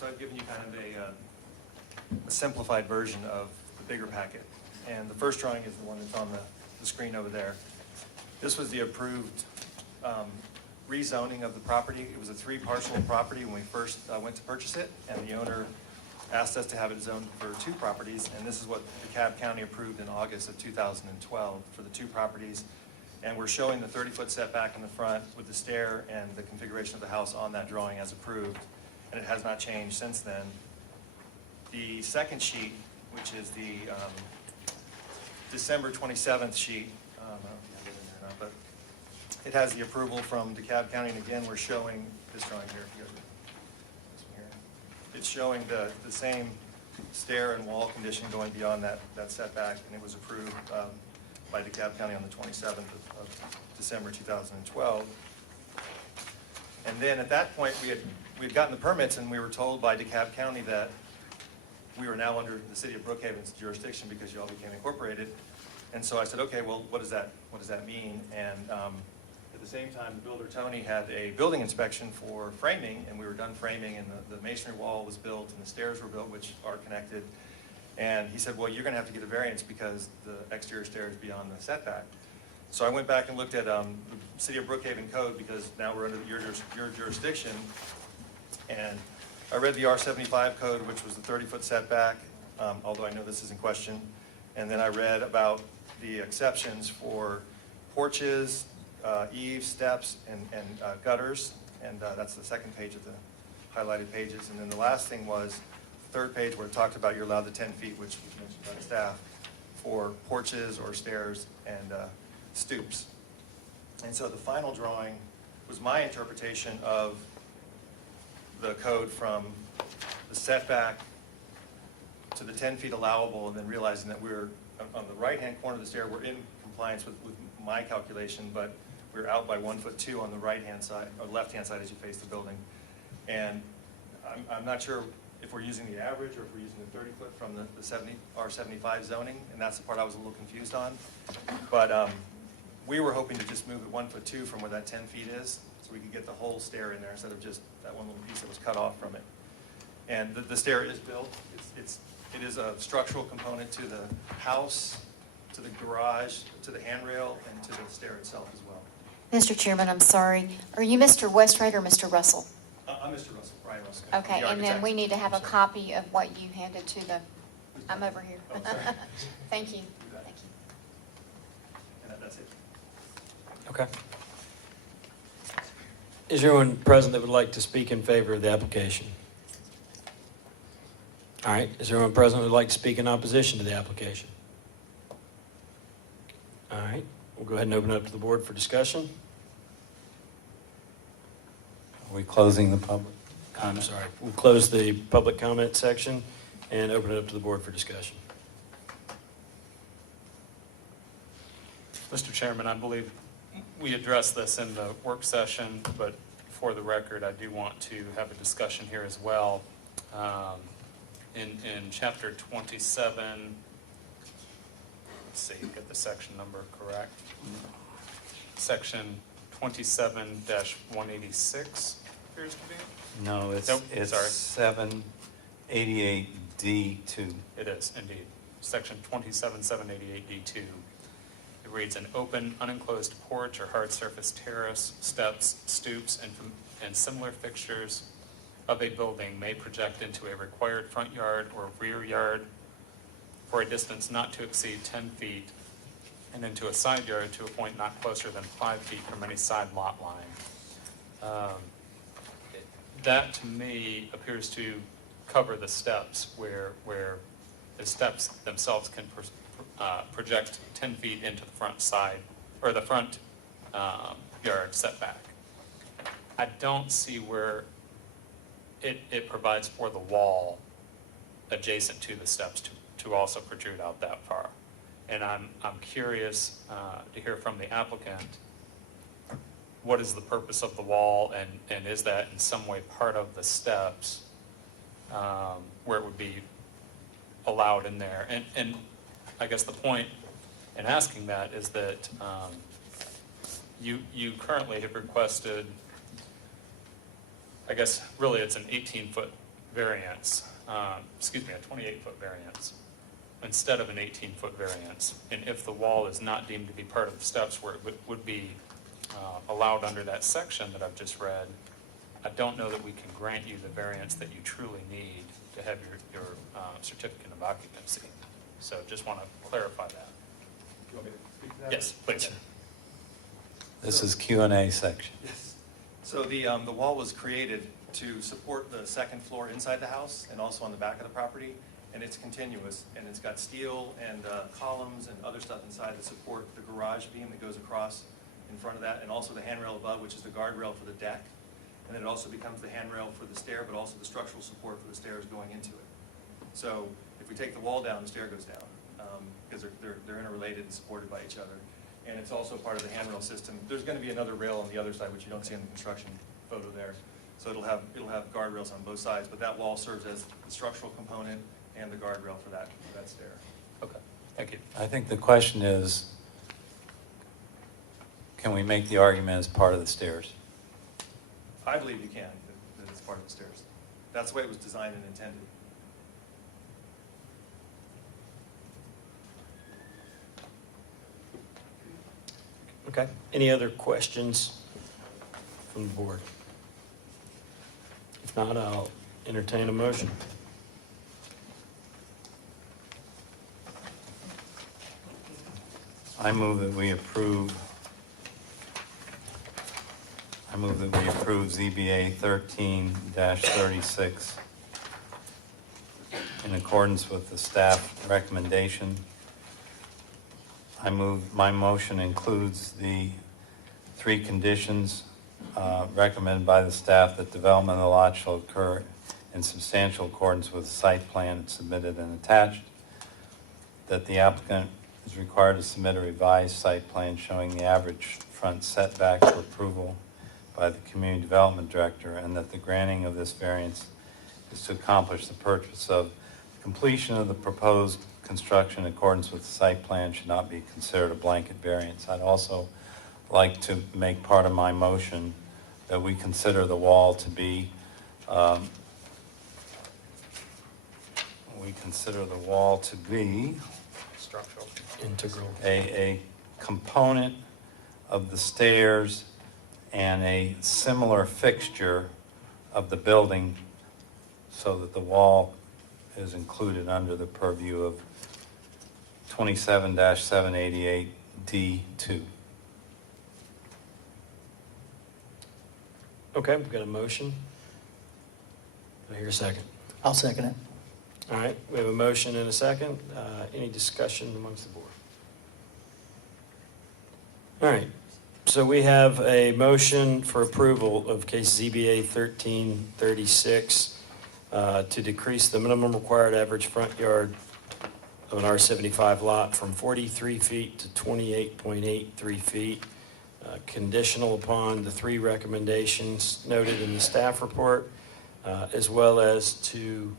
So I've given you kind of a simplified version of the bigger packet. And the first drawing is the one that's on the screen over there. This was the approved rezoning of the property. It was a 3-parcel property when we first went to purchase it, and the owner asked us to have it zoned for 2 properties, and this is what DeKalb County approved in August of 2012 for the 2 properties. And we're showing the 30-foot setback in the front with the stair and the configuration of the house on that drawing as approved, and it has not changed since then. The second sheet, which is the December 27th sheet, I don't know if you have it in there or not, but it has the approval from DeKalb County, and again, we're showing this drawing here. If you have this one here. It's showing the same stair and wall condition going beyond that setback, and it was approved by DeKalb County on the 27th of December 2012. And then at that point, we had gotten the permits, and we were told by DeKalb County that we were now under the city of Brookhaven's jurisdiction because you all became incorporated. And so I said, okay, well, what does that mean? And at the same time, the builder, Tony, had a building inspection for framing, and we were done framing, and the masonry wall was built, and the stairs were built, which are connected. And he said, well, you're going to have to get a variance because the exterior stair is beyond the setback. So I went back and looked at the City of Brookhaven code, because now we're under your jurisdiction. And I read the R75 code, which was the 30-foot setback, although I know this is in question. And then I read about the exceptions for porches, eaves, steps, and gutters. And that's the second page of the highlighted pages. And then the last thing was the third page, where it talked about you're allowed the 10 feet, which was mentioned by the staff, for porches or stairs and stoops. And so the final drawing was my interpretation of the code, from the setback to the 10 feet allowable, and then realizing that we're on the right-hand corner of the stair, we're in compliance with my calculation, but we're out by 1 foot 2 on the right-hand side, or left-hand side as you face the building. And I'm not sure if we're using the average or if we're using the 30 foot from the R75 zoning, and that's the part I was a little confused on. But we were hoping to just move it 1 foot 2 from where that 10 feet is, so we could get the whole stair in there instead of just that one little piece that was cut off from it. And the stair is built. It is a structural component to the house, to the garage, to the handrail, and to the stair itself as well. Mr. Chairman, I'm sorry. Are you Mr. Westwright or Mr. Russell? I'm Mr. Russell, Brian Russell. Okay, the and then architect. we need to have a I'm sorry. copy of what you handed to the, I'm over here. Oh, sorry. Thank you. You bet. Thank you. And that's it. Okay. Is there anyone present that would like to speak in favor of the application? All right, is there anyone present who would like to speak in opposition to the application? All right, we'll go ahead and open it up to the board for discussion. Are we closing the public I'm comment? sorry, we'll close the public comment section and open it up to the board for discussion. Mr. Chairman, I believe we addressed this in the work session, but for the record, I do want to have a discussion here as well. In chapter 27, let's see, get the section number correct. Section 27-186 appears to be. No, it's Nope, it's sorry. 788D2. It is, indeed. Section 27-788D2. It reads, an open, unenclosed porch or hard surface terrace, steps, stoops, and similar fixtures of a building may project into a required front yard or rear yard for a distance not to exceed 10 feet and into a side yard to a point not closer than 5 feet from any side lot line. That, to me, appears to cover the steps where the steps themselves can project 10 feet into the front side, or the front yard setback. I don't see where it provides for the wall adjacent to the steps to also protrude out that far. And I'm curious to hear from the applicant, what is the purpose of the wall, and is that in some way part of the steps where it would be allowed in there? And I guess the point in asking that is that you currently have requested, I guess really it's an 18-foot variance, excuse me, a 28-foot variance instead of an 18-foot variance. And if the wall is not deemed to be part of the steps where it would be allowed under that section that I've just read, I don't know that we can grant you the variance that you truly need to have your certificate of occupancy. So just want to clarify that. You want me to speak to that? Yes, please. This is Q&A section. Yes. So the wall was created to support the second floor inside the house and also on the back of the property, and it's continuous, and it's got steel and columns and other stuff inside to support the garage beam that goes across in front of that, and also the handrail above, which is the guardrail for the deck, and then it also becomes the handrail for the stair, but also the structural support for the stairs going into it. So if we take the wall down, the stair goes down, because they're interrelated and supported by each other. And it's also part of the handrail system. There's going to be another rail on the other side, which you don't see in the construction photo there. So it'll have guardrails on both sides, but that wall serves as the structural component and the guardrail for that stair. Okay, thank you. I think the question is, can we make the argument as part of the stairs? I believe you can, that it's part of the stairs. That's the way it was designed and intended. Okay. Any other questions from the board? If not, I'll entertain a motion. I move that we approve ZBA 13-36 in accordance with the staff recommendation. My motion includes the 3 conditions recommended by the staff: that development of the lot shall occur in substantial accordance with the site plan submitted and attached, that the applicant is required to submit a revised site plan showing the average front setback for approval by the community development director, and that the granting of this variance is to accomplish the purpose of completion of the proposed construction in accordance with the site plan should not be considered a blanket variance. I'd also like to make part of my motion that we consider the wall to be Structural. Integral. a component of the stairs and a similar fixture of the building, so that the wall is included under the purview of 27-788D2. Okay, we've got a motion. Do I hear a second? I'll second it. All right, we have a motion and a second. Any discussion amongst the board? All right, so we have a motion for approval of case ZBA 1336 to decrease the minimum required average front yard of an R75 lot from 43 feet to 28.83 feet, conditional upon the 3 recommendations noted in the staff report, as well as to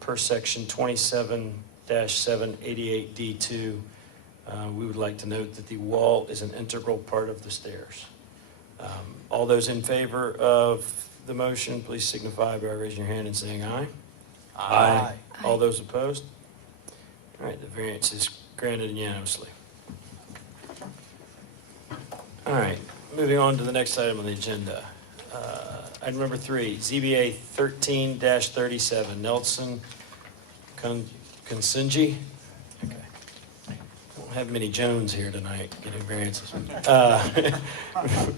per section 27-788D2, we would like to note that the wall is an integral part of the stairs. All those in favor of the motion, please signify by raising your hand and saying aye. Aye. All those opposed? All right, the variance is granted unanimously. All right, moving on to the next item on the agenda. Item number 3, ZBA 13-37, Nelson Consinji. Okay. Don't have many Jones here tonight getting variances.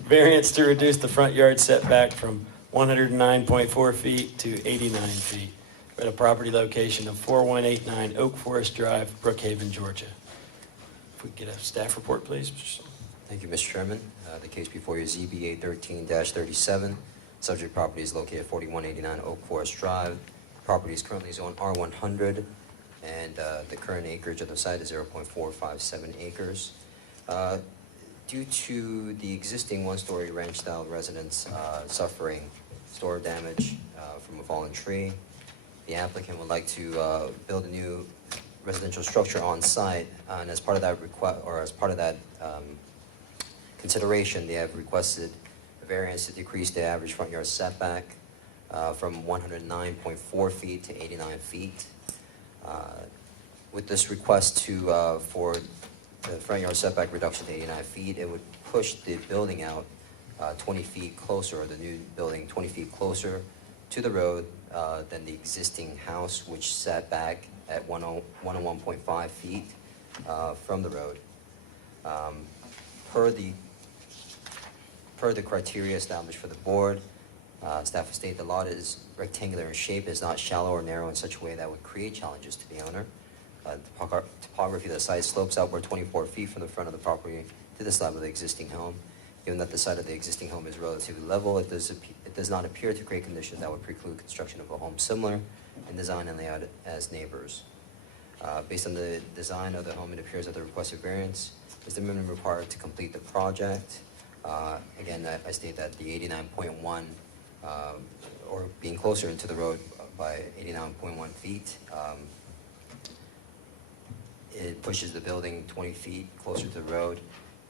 Variance to reduce the front yard setback from 109.4 feet to 89 feet at a property location of 4189 Oak Forest Drive, Brookhaven, Georgia. If we could get a staff report, please. Mr. Sewell. Thank you, Mr. Chairman. The case before you is ZBA 13-37. Subject property is located at 4189 Oak Forest Drive. Property is currently zoned R100, and the current acreage of the site is 0.457 acres. Due to the existing one-story ranch-style residence suffering storm damage from a fallen tree, the applicant would like to build a new residential structure on site, and as part of that consideration, they have requested a variance to decrease the average front yard setback from 109.4 feet to 89 feet. With this request for the front yard setback reduction to 89 feet, it would push the building out 20 feet closer, or the new building 20 feet closer to the road than the existing house, which sat back at 101.5 feet from the road. Per the criteria established for the board, staff will state the lot is rectangular in shape, is not shallow or narrow in such a way that would create challenges to the owner. Topography of the site slopes upward 24 feet from the front of the property to the slab of the existing home. Given that the site of the existing home is relatively level, it does not appear to create conditions that would preclude construction of a home similar in design and layout as neighbors. Based on the design of the home, it appears that the requested variance is the minimum required to complete the project. Again, I state that the 89.1, or being closer into the road by 89.1 feet, it pushes the building 20 feet closer to the road.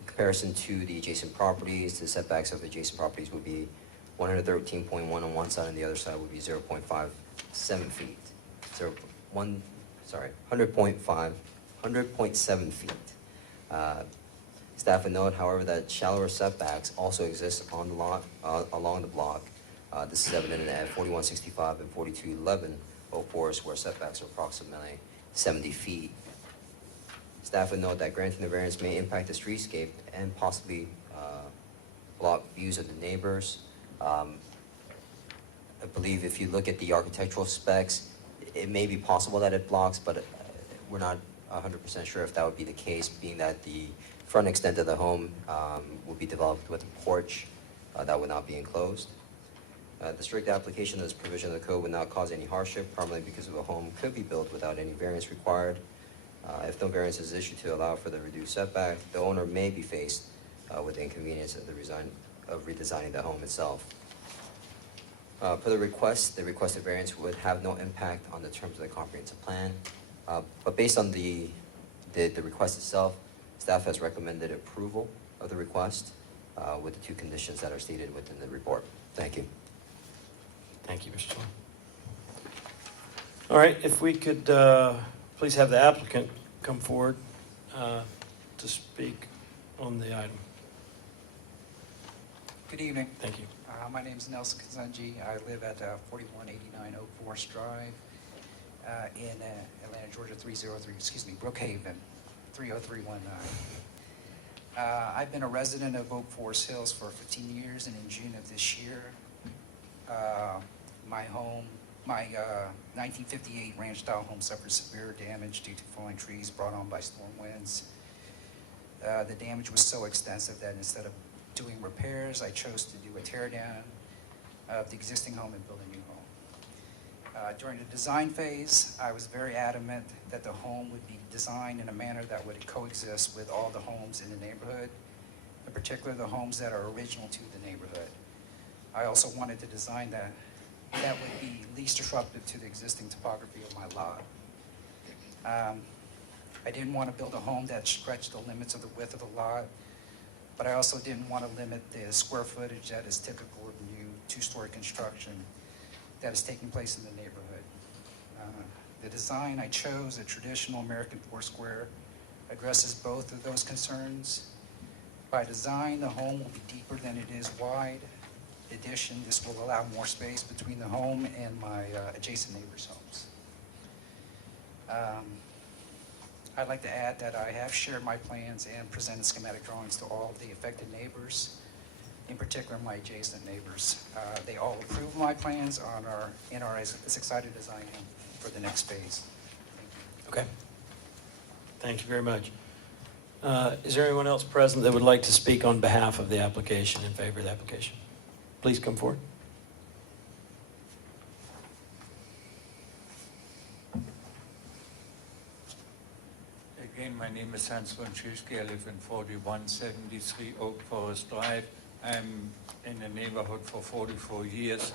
In comparison to the adjacent properties, the setbacks of the adjacent properties would be 113.1 on one side, and the other side would be 0.57 feet. 100.7 feet. Staff would note, however, that shallower setbacks also exist on the lot, along the block. This is evident at 4165 and 4211 Oak Forest, where setbacks are approximately 70 feet. Staff would note that granting the variance may impact the streetscape and possibly block views of the neighbors. I believe if you look at the architectural specs, it may be possible that it blocks, but we're not 100% sure if that would be the case, being that the front extent of the home will be developed with a porch that would not be enclosed. The strict application of this provision of the code would not cause any hardship, primarily because the home could be built without any variance required. If no variance is issued to allow for the reduced setback, the owner may be faced with the inconvenience of redesigning the home itself. Per the requested variance would have no impact on the terms of the comprehensive plan. But based on the request itself, staff has recommended approval of the request with the two conditions that are stated within the report. Thank you. Thank you, Mr. Sloan. All right, if we could please have the applicant come forward to speak on the item. Good evening. Thank you. My name is Nelson Kazunji. I live at 4189 Oak Forest Drive in Atlanta, Georgia, Brookhaven, 30319. I've been a resident of Oak Forest Hills for 15 years, and in June of this year, my 1958 ranch-style home suffered severe damage due to falling trees brought on by storm winds. The damage was so extensive that instead of doing repairs, I chose to do a tear down of the existing home and build a new home. During the design phase, I was very adamant that the home would be designed in a manner that would coexist with all the homes in the neighborhood, in particular the homes that are original to the neighborhood. I also wanted to design that would be least disruptive to the existing topography of my lot. I didn't want to build a home that stretched the limits of the width of the lot, but I also didn't want to limit the square footage that is typical of new two-story construction that is taking place in the neighborhood. The design I chose, a traditional American four-square, addresses both of those concerns. By design, the home will be deeper than it is wide. In addition, this will allow more space between the home and my adjacent neighbors' homes. I'd like to add that I have shared my plans and presented schematic drawings to all of the affected neighbors, in particular my adjacent neighbors. They all approve my plans and are as excited as I am for the next phase. Okay. Thank you very much. Is there anyone else present that would like to speak on behalf of the application, in favor of the application? Please come forward. Again, my name is Hans Wojcicki. I live in 4173 Oak Forest Drive. I'm in the neighborhood for 44 years,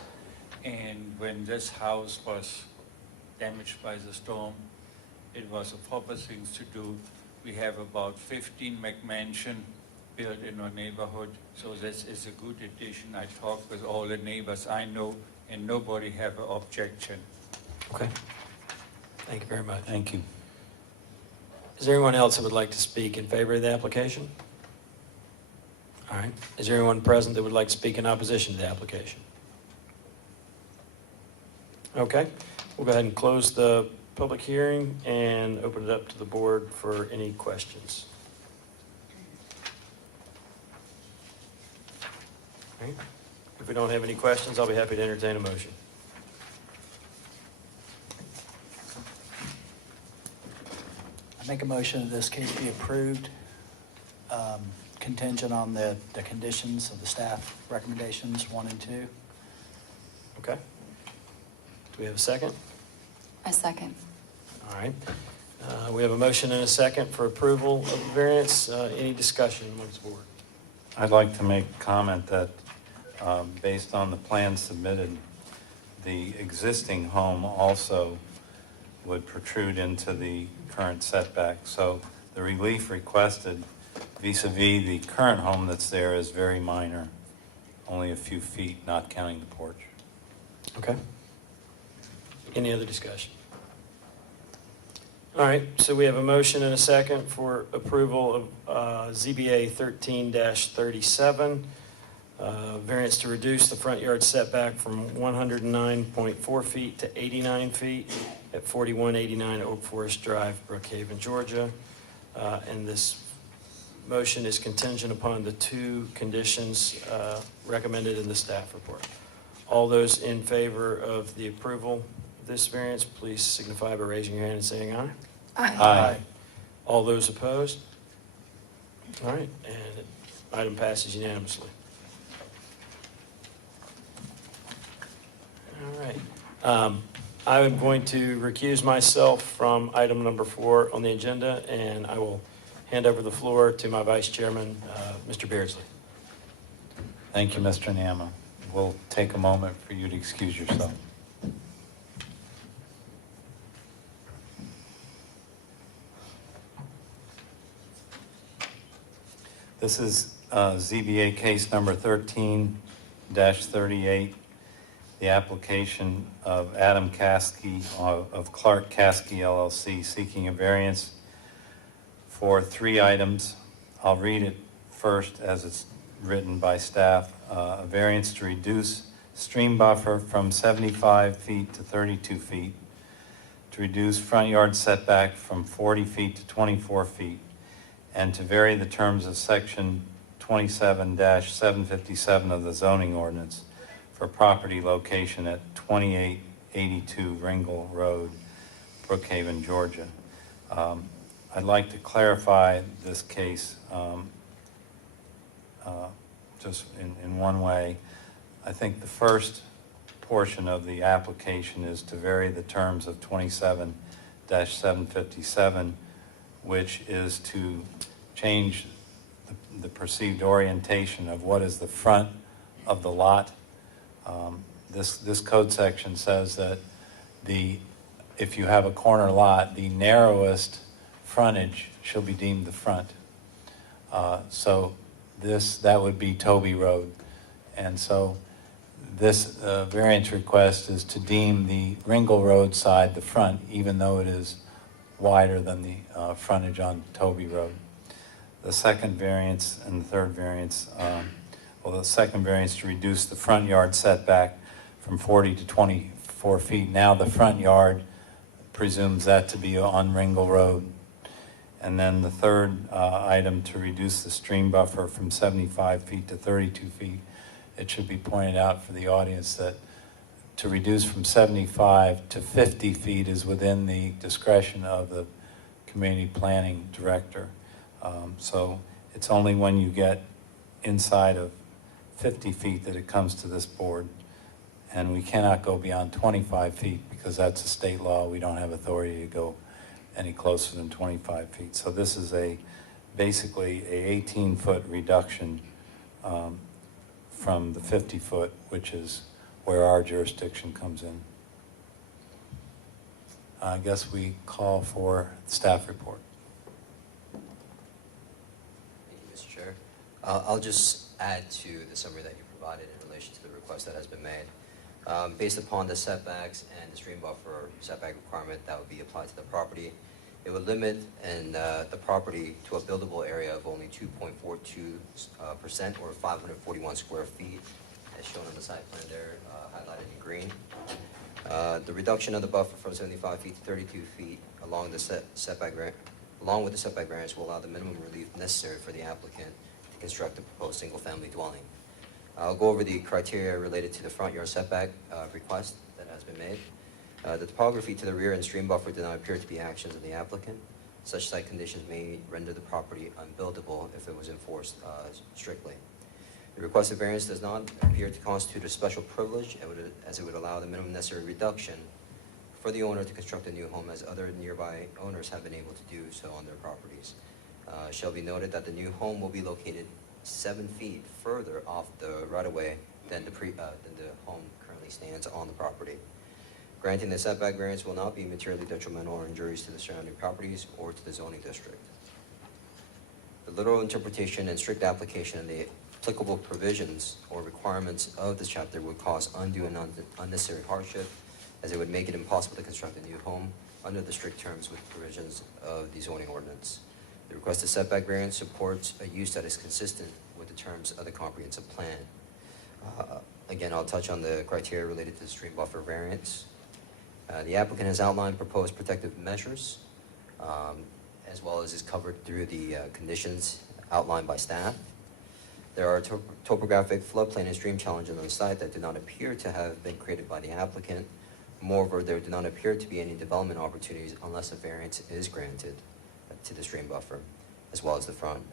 and when this house was damaged by the storm, it was a proper thing to do. We have about 15 McMansion built in our neighborhood, so this is a good addition. I talked with all the neighbors I know, and nobody have an objection. Okay. Thank you very much. Thank you. Is there anyone else that would like to speak in favor of the application? All right. Is there anyone present that would like to speak in opposition to the application? Okay. We'll go ahead and close the public hearing and open it up to the board for any questions. All right. If we don't have any questions, I'll be happy to entertain a motion. I make a motion that this case be approved, contingent on the conditions of the staff recommendations 1 and 2. Okay. Do we have a second? A second. All right. We have a motion and a second for approval of the variance. Any discussion amongst the board? I'd like to make a comment that based on the plan submitted, the existing home also would protrude into the current setback. So the relief requested vis-a-vis the current home that's there is very minor, only a few feet, not counting the porch. Okay. Any other discussion? All right, so we have a motion and a second for approval of ZBA 13-37, variance to reduce the front yard setback from 109.4 feet to 89 feet at 4189 Oak Forest Drive, Brookhaven, Georgia. And this motion is contingent upon the 2 conditions recommended in the staff report. All those in favor of the approval of this variance, please signify by raising your hand and saying aye. Aye. All those opposed? All right, and item passes unanimously. All right. I am going to recuse myself from item number 4 on the agenda, and I will hand over the floor to my vice chairman, Mr. Beardsley. Thank you, Mr. Nama. We'll take a moment for you to excuse yourself. This is ZBA case number 13-38, the application of Adam Caskey of Clark Caskey LLC seeking a variance for 3 items. I'll read it first as it's written by staff. A variance to reduce stream buffer from 75 feet to 32 feet, to reduce front yard setback from 40 feet to 24 feet, and to vary the terms of section 27-757 of the zoning ordinance for property location at 2882 Ringle Road, Brookhaven, Georgia. I'd like to clarify this case just in one way. I think the first portion of the application is to vary the terms of 27-757, which is to change the perceived orientation of what is the front of the lot. This code section says that if you have a corner lot, the narrowest frontage shall be deemed the front. So that would be Toby Road. And so this variance request is to deem the Ringle Road side the front, even though it is wider than the frontage on Toby Road. The second variance and the third variance, the second variance to reduce the front yard setback from 40 to 24 feet. Now the front yard presumes that to be on Ringle Road. And then the third item to reduce the stream buffer from 75 feet to 32 feet. It should be pointed out for the audience that to reduce from 75 to 50 feet is within the discretion of the community planning director. So it's only when you get inside of 50 feet that it comes to this board. And we cannot go beyond 25 feet because that's a state law. We don't have authority to go any closer than 25 feet. So this is basically a 18-foot reduction from the 50-foot, which is where our jurisdiction comes in. I guess we call for staff report. Thank you, Mr. Chair. I'll just add to the summary that you provided in relation to the request that has been made. Based upon the setbacks and the stream buffer setback requirement that would be applied to the property, it would limit the property to a buildable area of only 2.42% or 541 square feet, as shown on the site plan there, highlighted in green. The reduction of the buffer from 75 feet to 32 feet along with the setback variance will allow the minimum relief necessary for the applicant to construct a proposed single-family dwelling. I'll go over the criteria related to the front yard setback request that has been made. The topography to the rear and stream buffer do not appear to be actions of the applicant. Such site conditions may render the property unbuildable if it was enforced strictly. The requested variance does not appear to constitute a special privilege, as it would allow the minimum necessary reduction for the owner to construct a new home, as other nearby owners have been able to do so on their properties. Shall be noted that the new home will be located 7 feet further off the right-of-way than the home currently stands on the property. Granting the setback variance will not be materially detrimental or injurious to the surrounding properties or to the zoning district. The literal interpretation and strict application of the applicable provisions or requirements of this chapter would cause undue and unnecessary hardship, as it would make it impossible to construct a new home under the strict terms with provisions of the zoning ordinance. The requested setback variance supports a use that is consistent with the terms of the comprehensive plan. Again, I'll touch on the criteria related to the stream buffer variance. The applicant has outlined proposed protective measures, as well as is covered through the conditions outlined by staff. There are topographic floodplain and stream challenges on the site that do not appear to have been created by the applicant. Moreover, there do not appear to be any development opportunities unless a variance is granted to the stream buffer, as well as the front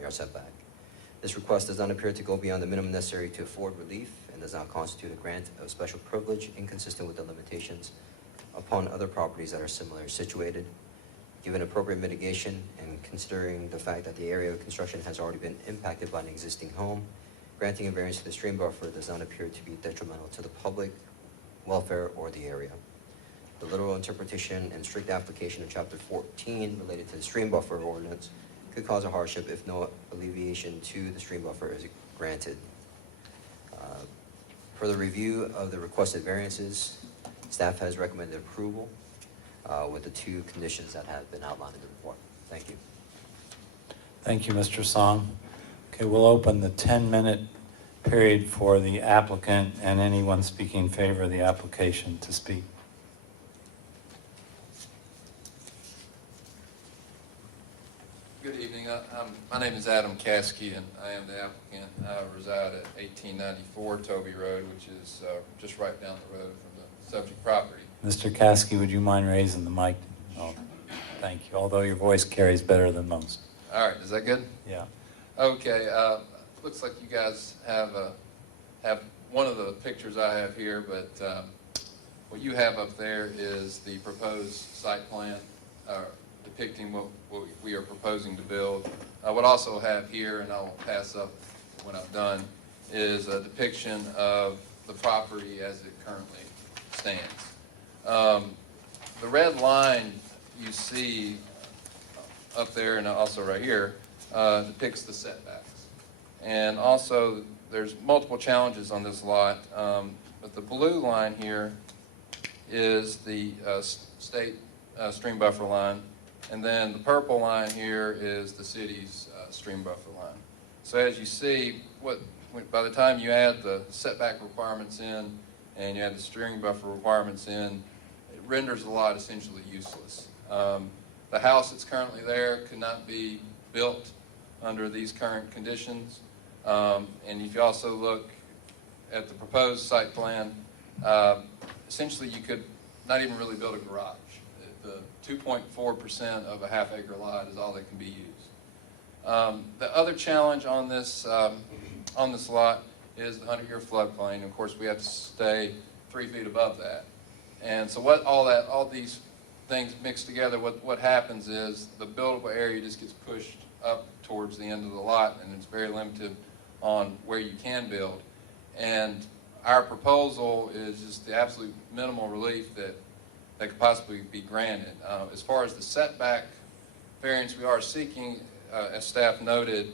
yard setback. This request does not appear to go beyond the minimum necessary to afford relief and does not constitute a grant of special privilege inconsistent with the limitations upon other properties that are similarly situated. Given appropriate mitigation and considering the fact that the area of construction has already been impacted by an existing home, granting a variance to the stream buffer does not appear to be detrimental to the public welfare or the area. The literal interpretation and strict application of Chapter 14 related to the stream buffer ordinance could cause a hardship if no alleviation to the stream buffer is granted. For the review of the requested variances, staff has recommended approval with the 2 conditions that have been outlined in the report. Thank you. Thank you, Mr. Song. Okay, we'll open the 10-minute period for the applicant and anyone speaking in favor of the application to speak. Good evening. My name is Adam Caskey, and I am the applicant. I reside at 1894 Toby Road, which is just right down the road from the subject property. Mr. Caskey, would you mind raising the mic? Oh, thank you, although your voice carries better than most. All right, is that good? Yeah. Okay. Looks like you guys have one of the pictures I have here, but what you have up there is the proposed site plan depicting what we are proposing to build. What I also have here, and I'll pass up when I'm done, is a depiction of the property as it currently stands. The red line you see up there and also right here depicts the setbacks. And also there's multiple challenges on this lot, but the blue line here is the state stream buffer line, and then the purple line here is the city's stream buffer line. So as you see, by the time you add the setback requirements in and you add the stream buffer requirements in, it renders the lot essentially useless. The house that's currently there could not be built under these current conditions. And if you also look at the proposed site plan, essentially you could not even really build a garage. The 2.4% of a half-acre lot is all that can be used. The other challenge on this lot is the 100-year floodplain. Of course, we have to stay 3 feet above that. And so all these things mixed together, what happens is the buildable area just gets pushed up towards the end of the lot, and it's very limited on where you can build. And our proposal is just the absolute minimal relief that could possibly be granted. As far as the setback variance we are seeking, as staff noted,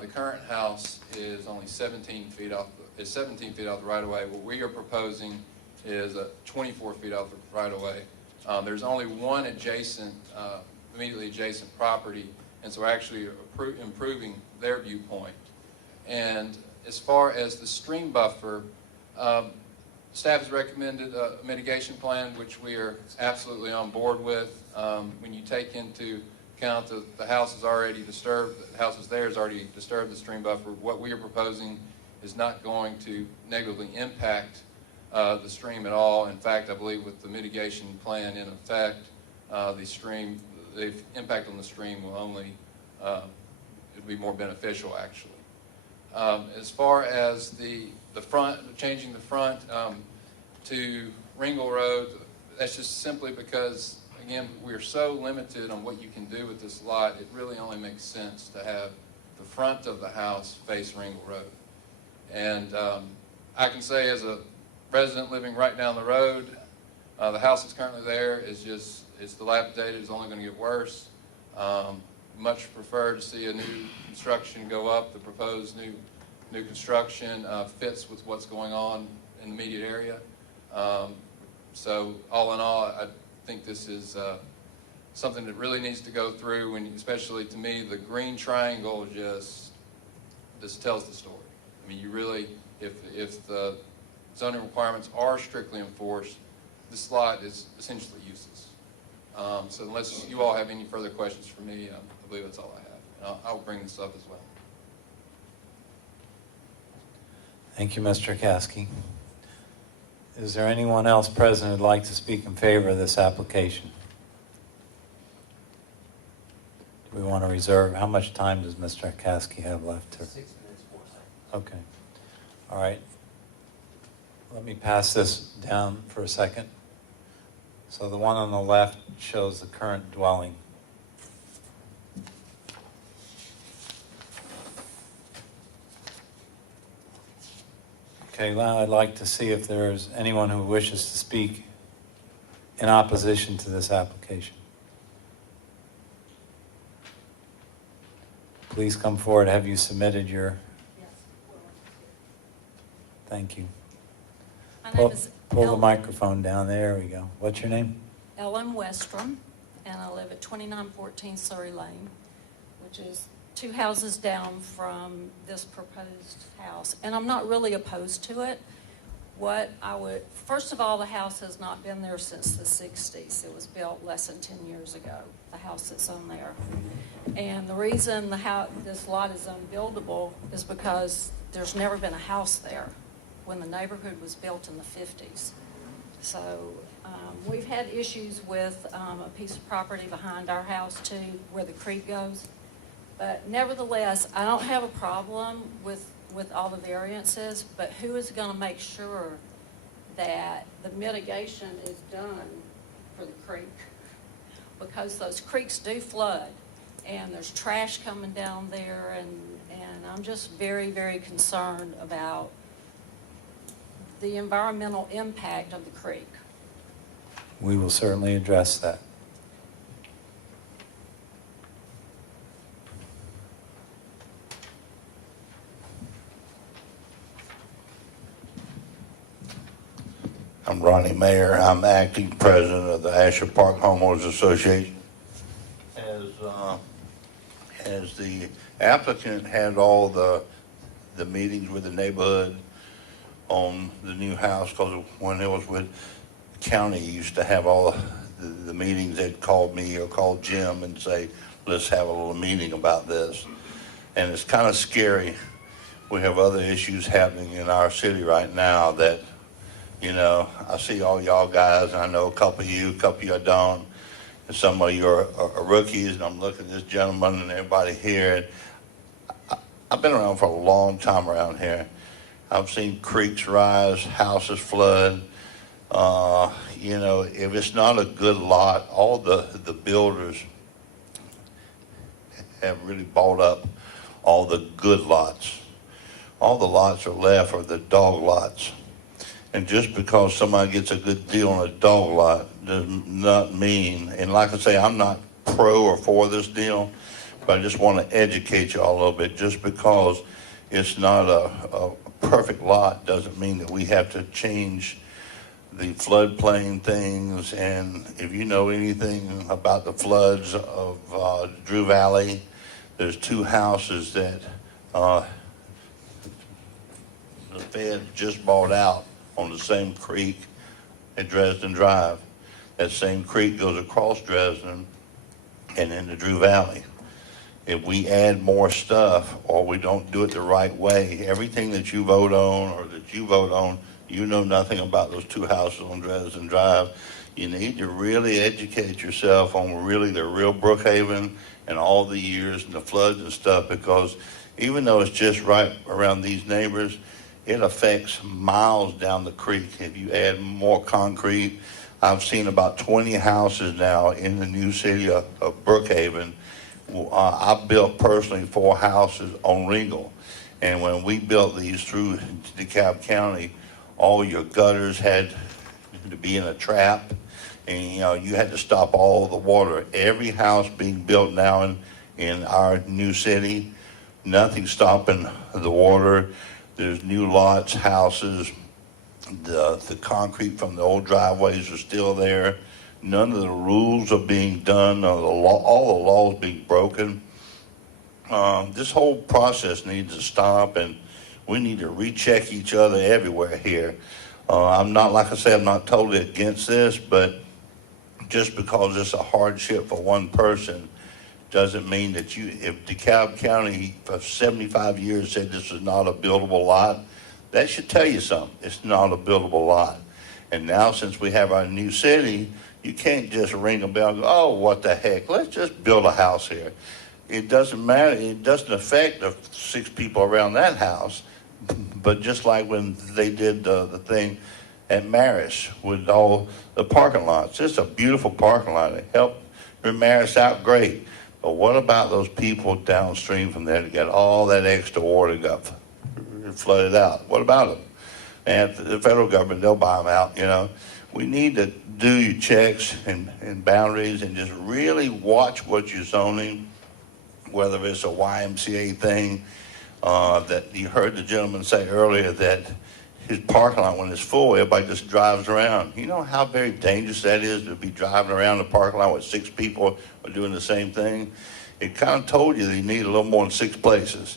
the current house is only 17 feet off is 17 feet off the right-of-way. What we are proposing is 24 feet off the right-of-way. There's only one adjacent, immediately adjacent property, and so we're actually improving their viewpoint. And as far as the stream buffer, staff has recommended a mitigation plan, which we are absolutely on board with. When you take into account that the house is already disturbed, the house is there has already disturbed the stream buffer, what we are proposing is not going to negatively impact the stream at all. In fact, I believe with the mitigation plan in effect, the impact on the stream will only, it'll be more beneficial actually. As far as the front, changing the front to Ringle Road, that's just simply because, again, we're so limited on what you can do with this lot, it really only makes sense to have the front of the house face Ringle Road. And I can say as a resident living right down the road, the house that's currently there is just, it's dilapidated, it's only going to get worse. Much prefer to see a new construction go up. The proposed new construction fits with what's going on in the immediate area. So all in all, I think this is something that really needs to go through, when, especially to me, the green triangle just tells the story. I mean, you really, if the zoning requirements are strictly enforced, this lot is essentially useless. So unless you all have any further questions for me, I believe that's all I have. And I'll bring this up as well. Thank you, Mr. Caskey. Is there anyone else present who'd like to speak in favor of this application? Do we want to reserve? How much time does Mr. Caskey have left? 6 minutes more. Okay. All right. Let me pass this down for a second. So the one on the left shows the current dwelling. Okay, now I'd like to see if there's anyone who wishes to speak in opposition to this application. Please come forward. Have you submitted your... Yes. Thank you. My name is Pull the microphone down. There we go. What's your name? Ellen Westrom, and I live at 2914 Surrey Lane, which is 2 houses down from this proposed house. And I'm not really opposed to it. First of all, the house has not been there since the 60s. It was built less than 10 years ago, the house that's on there. And the reason this lot is unbuildable is because there's never been a house there when the neighborhood was built in the 50s. So we've had issues with a piece of property behind our house too, where the creek goes. But nevertheless, I don't have a problem with all the variances, but who is going to make sure that the mitigation is done for the creek? Because those creeks do flood, and there's trash coming down there, and I'm just very, very concerned about the environmental impact of the creek. We will certainly address that. I'm Ronnie Mayer. I'm acting president of the Asher Park Homeowners Association. As the applicant had all the meetings with the neighborhood on the new house, because when it was with the county, used to have all the meetings. They'd call me or call Jim and say, let's have a little meeting about this. And it's kind of scary. We have other issues happening in our city right now that, you know, I see all y'all guys, and I know a couple of you don't, and some of you are rookies, and I'm looking at this gentleman and everybody here. And I've been around for a long time around here. I've seen creeks rise, houses flood. You know, if it's not a good lot, all the builders have really bought up all the good lots. All the lots are left are the dog lots. And just because somebody gets a good deal on a dog lot does not mean, and like I say, I'm not pro or for this deal, but I just want to educate you all a little bit. Just because it's not a perfect lot, doesn't mean that we have to change the floodplain things. And if you know anything about the floods of Drew Valley, there's 2 houses that the Fed just bought out on the same creek at Dresden Drive. That same creek goes across Dresden and into Drew Valley. If we add more stuff or we don't do it the right way, everything that you vote on or that you vote on, you know nothing about those 2 houses on Dresden Drive. You need to really educate yourself on really the real Brookhaven and all the years and the floods and stuff, because even though it's just right around these neighbors, it affects miles down the creek. If you add more concrete, I've seen about 20 houses now in the new city of Brookhaven. I built personally 4 houses on Ringel. And when we built these through DeKalb County, all your gutters had to be in a trap. And you had to stop all the water. Every house being built now in our new city, nothing stopping the water. There's new lots, houses. The concrete from the old driveways are still there. None of the rules are being done. All the laws being broken. This whole process needs to stop, and we need to recheck each other everywhere here. I'm not, like I said, I'm not totally against this, but just because it's a hardship for one person doesn't mean that if DeKalb County for 75 years said this is not a buildable lot, that should tell you something. It's not a buildable lot. And now since we have our new city, you can't just ring a bell and go, oh, what the heck, let's just build a house here. It doesn't matter, it doesn't affect the 6 people around that house. But just like when they did the thing at Maris with all the parking lots, it's a beautiful parking lot. It helped Maris out great. But what about those people downstream from there that got all that extra water got flooded out? What about them? And the federal government, they'll buy them out, We need to do your checks and boundaries and just really watch what you're zoning, whether it's a YMCA thing, that you heard the gentleman say earlier that his parking lot, when it's full, everybody just drives around. You know how very dangerous that is to be driving around the parking lot with 6 people are doing the same thing? It kind of told you that you need a little more than 6 places.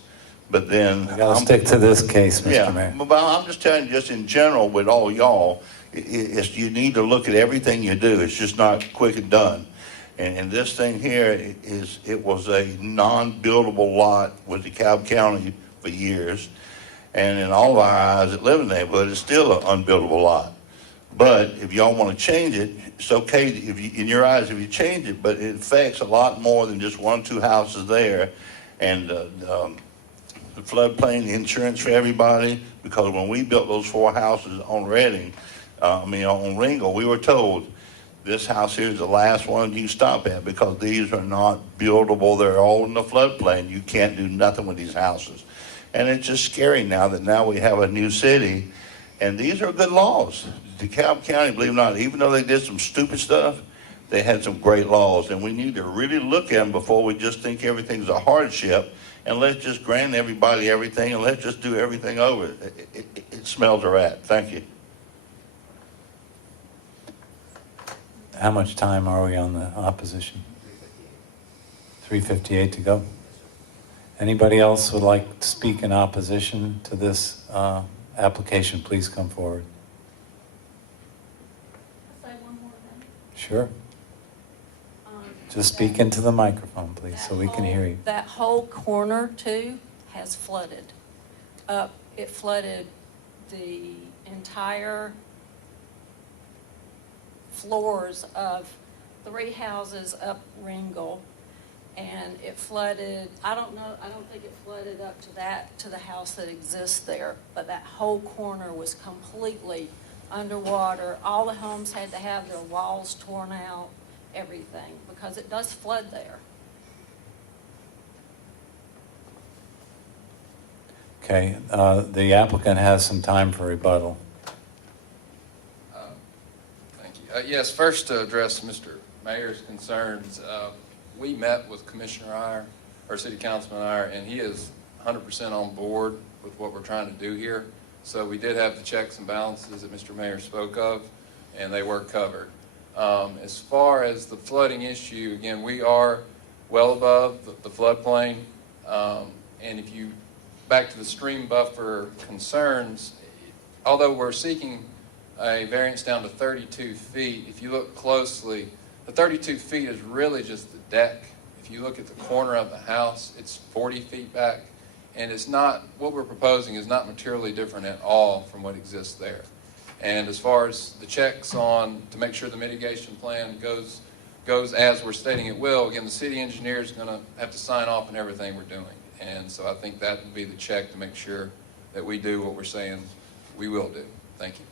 But then... We gotta stick to this case, Mr. Mayor. Yeah, but I'm just telling you, just in general with all y'all, you need to look at everything you do. It's just not quick and done. And this thing here it was a non-buildable lot with DeKalb County for years. And in all of our eyes that live in the neighborhood, it's still an unbuildable lot. But if y'all want to change it, it's okay in your eyes if you change it, but it affects a lot more than just 1 or 2 houses there. And the floodplain, the insurance for everybody, because when we built those 4 houses on Reading, on Ringel, we were told, this house here is the last one you stop at because these are not buildable. They're all in the floodplain. You can't do nothing with these houses. And it's just scary now that now we have a new city, and these are good laws. DeKalb County, believe it or not, even though they did some stupid stuff, they had some great laws, and we need to really look at them before we just think everything's a hardship, and let's just grant everybody everything, and let's just do everything over. It smells a rat. Thank you. How much time are we on the opposition? 3:58 to go. Anybody else would like to speak in opposition to this application, please come forward. Say one more thing. Sure. Just speak into the microphone, please, so we can hear you. That whole corner too has flooded. It flooded the entire floors of 3 houses up Ringel. And it flooded, I don't think it flooded up to the house that exists there, but that whole corner was completely underwater. All the homes had to have their walls torn out, everything, because it does flood there. Okay, the applicant has some time for rebuttal. Thank you. Yes, first to address Mr. Mayor's concerns, we met with Commissioner Iyer, or City Councilman Iyer, and he is 100% on board with what we're trying to do here. So we did have the checks and balances that Mr. Mayor spoke of, and they were covered. As far as the flooding issue, again, we are well above the floodplain. And if you, back to the stream buffer concerns, although we're seeking a variance down to 32 feet, if you look closely, the 32 feet is really just the deck. If you look at the corner of the house, it's 40 feet back. And it's not, what we're proposing is not materially different at all from what exists there. And as far as the checks on, to make sure the mitigation plan goes as we're stating it will, again, the city engineer is going to have to sign off on everything we're doing. And so I think that would be the check to make sure that we do what we're saying we will do. Thank you.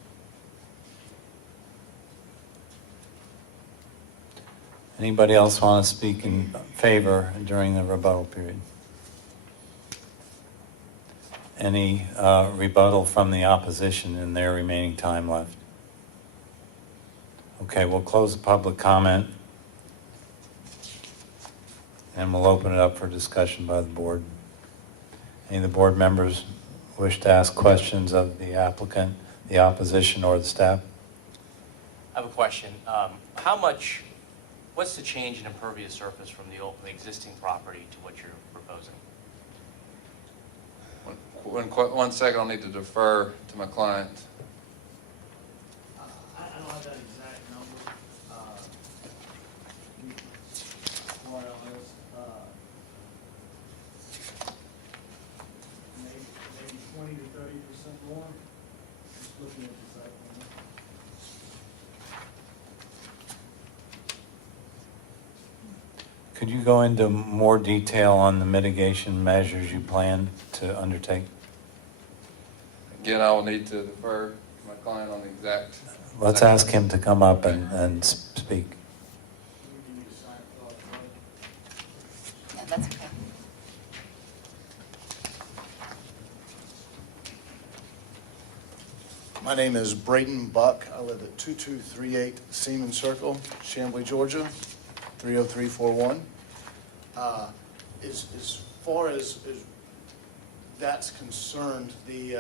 Anybody else want to speak in favor during the rebuttal period? Any rebuttal from the opposition in their remaining time left? Okay, we'll close the public comment and we'll open it up for discussion by the board. Any of the board members wish to ask questions of the applicant, the opposition, or the staff? I have a question. What's the change in impervious surface from the existing property to what you're proposing? One second, I'll need to defer to my client. I don't have that exact number. More or less, maybe 20 to 30% more. Just looking at the site plan. Could you go into more detail on the mitigation measures you plan to undertake? Again, I will need to defer to my client on the exact. Let's ask him to come up and speak. Yeah, that's okay. My name is Braden Buck. I live at 2238 Seaman Circle, Chamblee, Georgia, 30341. As far as that's concerned, we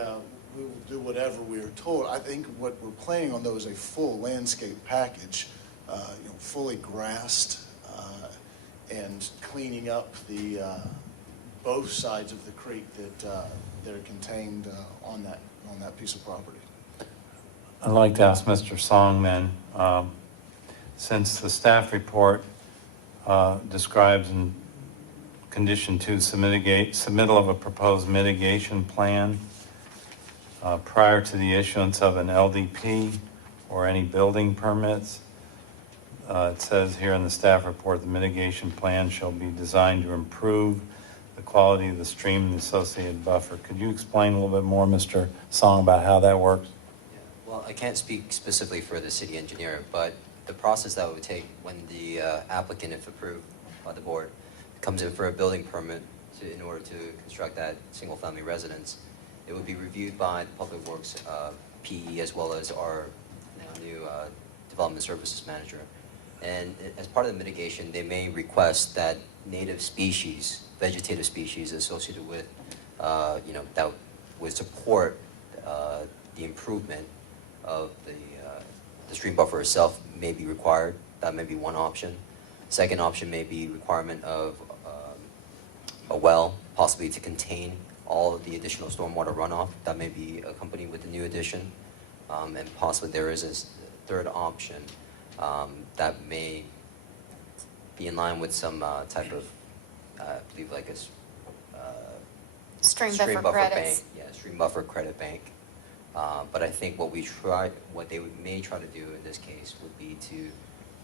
will do whatever we are told. I think what we're planning on, though, is a full landscape package, fully grassed and cleaning up the both sides of the creek that are contained on that piece of property. I'd like to ask Mr. Song then, since the staff report describes in condition 2 submittal of a proposed mitigation plan prior to the issuance of an LDP or any building permits. It says here in the staff report, the mitigation plan shall be designed to improve the quality of the stream and the associated buffer. Could you explain a little bit more, Mr. Song, about how that works? Well, I can't speak specifically for the city engineer, but the process that would take when the applicant, if approved by the board, comes in for a building permit in order to construct that single-family residence, it would be reviewed by the Public Works PE as well as our new Development Services Manager. And as part of the mitigation, they may request that native species, vegetative species associated with, that would support the improvement of the stream buffer itself may be required. That may be one option. Second option may be requirement of a well, possibly to contain all of the additional stormwater runoff. That may be accompanied with the new addition. And possibly there is a third option that may be in line with some type of, I believe like a Stream buffer credits. bank. Yeah, stream buffer credit bank. But I think what they may try to do in this case would be to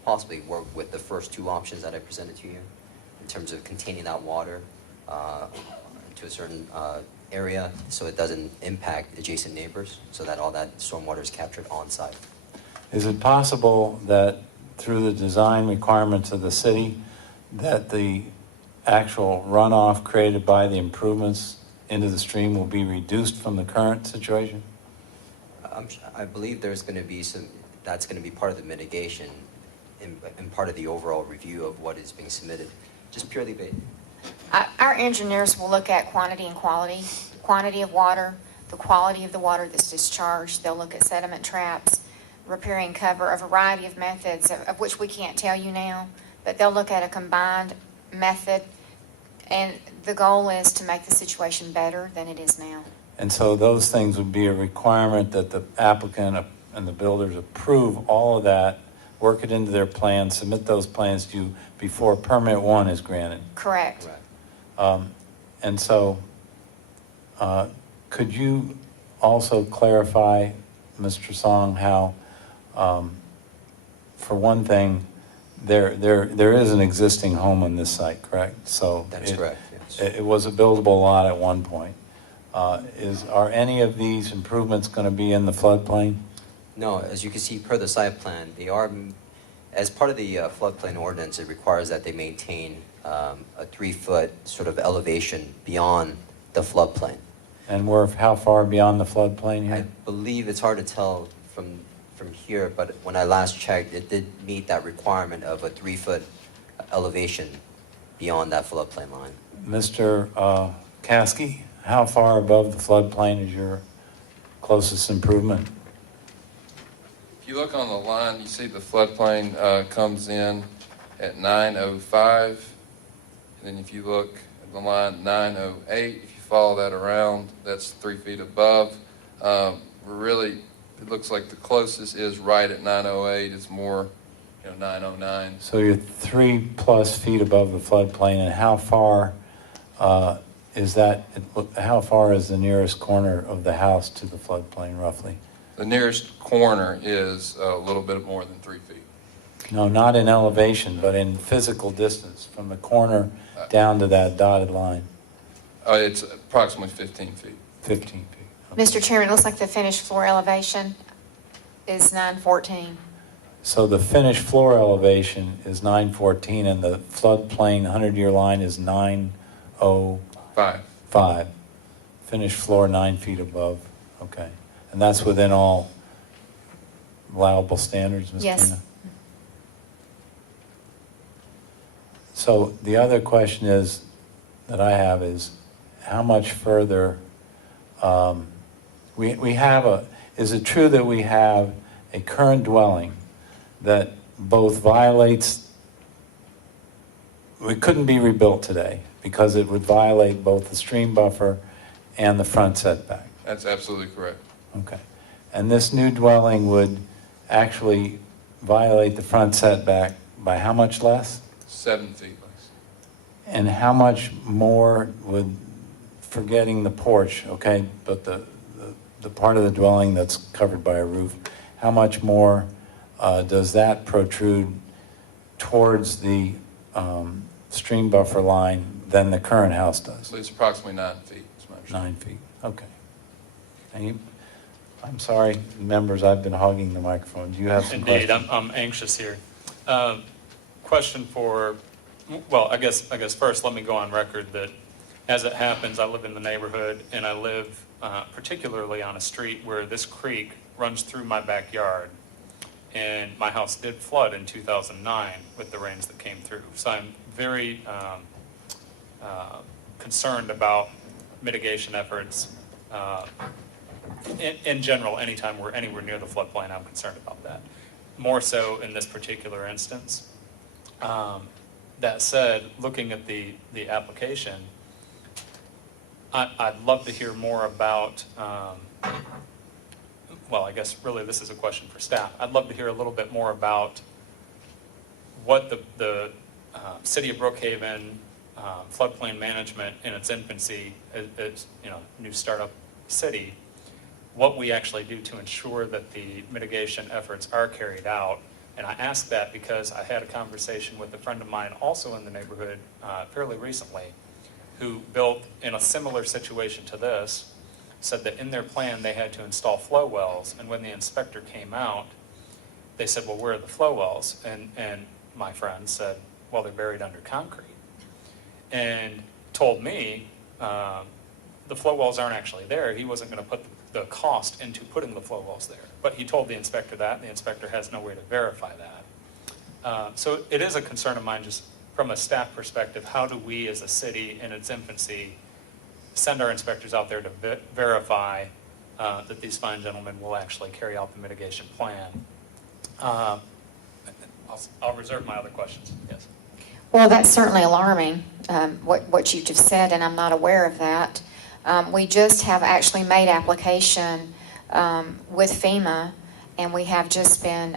possibly work with the first two options that I presented to you in terms of containing that water to a certain area so it doesn't impact adjacent neighbors, so that all that stormwater is captured on site. Is it possible that through the design requirements of the city that the actual runoff created by the improvements into the stream will be reduced from the current situation? I believe there's going to be that's going to be part of the mitigation and part of the overall review of what is being submitted. Just purely Our engineers will look at quantity and quantity of water, the quality of the water that's discharged. They'll look at sediment traps, repairing cover, a variety of methods of which we can't tell you now, but they'll look at a combined method, and the goal is to make the situation better than it is now. And so those things would be a requirement that the applicant and the builders approve all of that, work it into their plans, submit those plans to you before permit 1 is granted. Correct. And so, could you also clarify, Mr. Song, how, for one thing, there is an existing home on this site, correct? So That is correct, yes. It was a buildable lot at one point. Are any of these improvements going to be in the floodplain? No, as you can see per the site plan, they are, as part of the floodplain ordinance, it requires that they maintain a 3-foot sort of elevation beyond the floodplain. And we're how far beyond the floodplain here? I believe it's hard to tell from here, but when I last checked, it did meet that requirement of a 3-foot elevation beyond that floodplain line. Mr. Caskey, how far above the floodplain is your closest improvement? If you look on the line, you see the floodplain comes in at 905. And then if you look at the line 908, if you follow that around, that's 3 feet above. We're really, it looks like the closest is right at 908. It's more, 909. So you're 3+ feet above the floodplain, and how far is that? How far is the nearest corner of the house to the floodplain, roughly? The nearest corner is a little bit more than 3 feet. No, not in elevation, but in physical distance from the corner down to that dotted line. It's approximately 15 feet. 15 feet. Mr. Chairman, it looks like the finished floor elevation is 914. So the finished floor elevation is 914, and the floodplain 100-year line is 905. Finished floor 9 feet above. Okay. And that's within all allowable standards, Ms. Yes. Tina? So the other question that I have is, how much further, is it true that we have a current dwelling that both violates, it couldn't be rebuilt today because it would violate both the stream buffer and the front setback? That's absolutely correct. Okay. And this new dwelling would actually violate the front setback by how much less? 7 feet less. And how much more would, forgetting the porch, okay, but the part of the dwelling that's covered by a roof, how much more does that protrude towards the stream buffer line than the current house does? It's approximately 9 feet. 9 feet, okay. And you, I'm sorry, members, I've been hogging the microphone. Do you have some Indeed, questions? I'm anxious here. Question for, well, I guess first let me go on record that as it happens, I live in the neighborhood, and I live particularly on a street where this creek runs through my backyard. And my house did flood in 2009 with the rains that came through. So I'm very concerned about mitigation efforts. In general, anytime we're anywhere near the floodplain, I'm concerned about that. More so in this particular instance. That said, looking at the application, I'd love to hear more about, well, I guess really this is a question for staff. I'd love to hear a little bit more about what the City of Brookhaven floodplain management in its infancy, as new startup city, what we actually do to ensure that the mitigation efforts are carried out. And I ask that because I had a conversation with a friend of mine also in the neighborhood fairly recently, who built in a similar situation to this, said that in their plan they had to install flow wells, and when the inspector came out, they said, well, where are the flow wells? And my friend said, well, they're buried under concrete. And told me the flow wells aren't actually there. He wasn't going to put the cost into putting the flow wells there. But he told the inspector that, and the inspector has no way to verify that. So it is a concern of mine just from a staff perspective, how do we as a city in its infancy send our inspectors out there to verify that these fine gentlemen will actually carry out the mitigation plan? I'll reserve my other questions, yes. Well, that's certainly alarming, what you just said, and I'm not aware of that. We just have actually made application with FEMA, and we have just been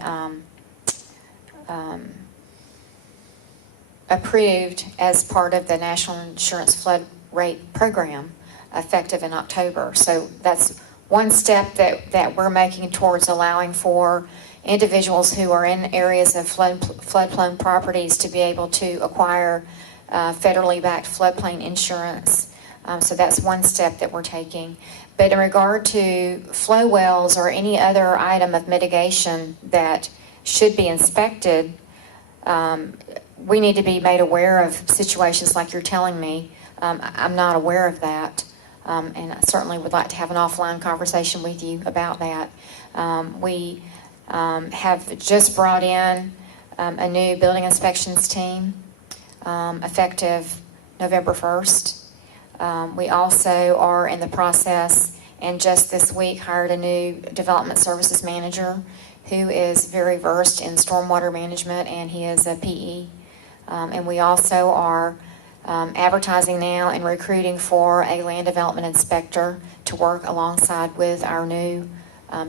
approved as part of the National Insurance Flood Rate Program effective in October. So that's one step that we're making towards allowing for individuals who are in areas of flood-prone properties to be able to acquire federally backed floodplain insurance. So that's one step that we're taking. But in regard to flow wells or any other item of mitigation that should be inspected, we need to be made aware of situations like you're telling me. I'm not aware of that, and I certainly would like to have an offline conversation with you about that. We have just brought in a new building inspections team effective November 1st. We also are in the process, and just this week hired a new development services manager who is very versed in stormwater management, and he is a PE. And we also are advertising now and recruiting for a land development inspector to work alongside with our new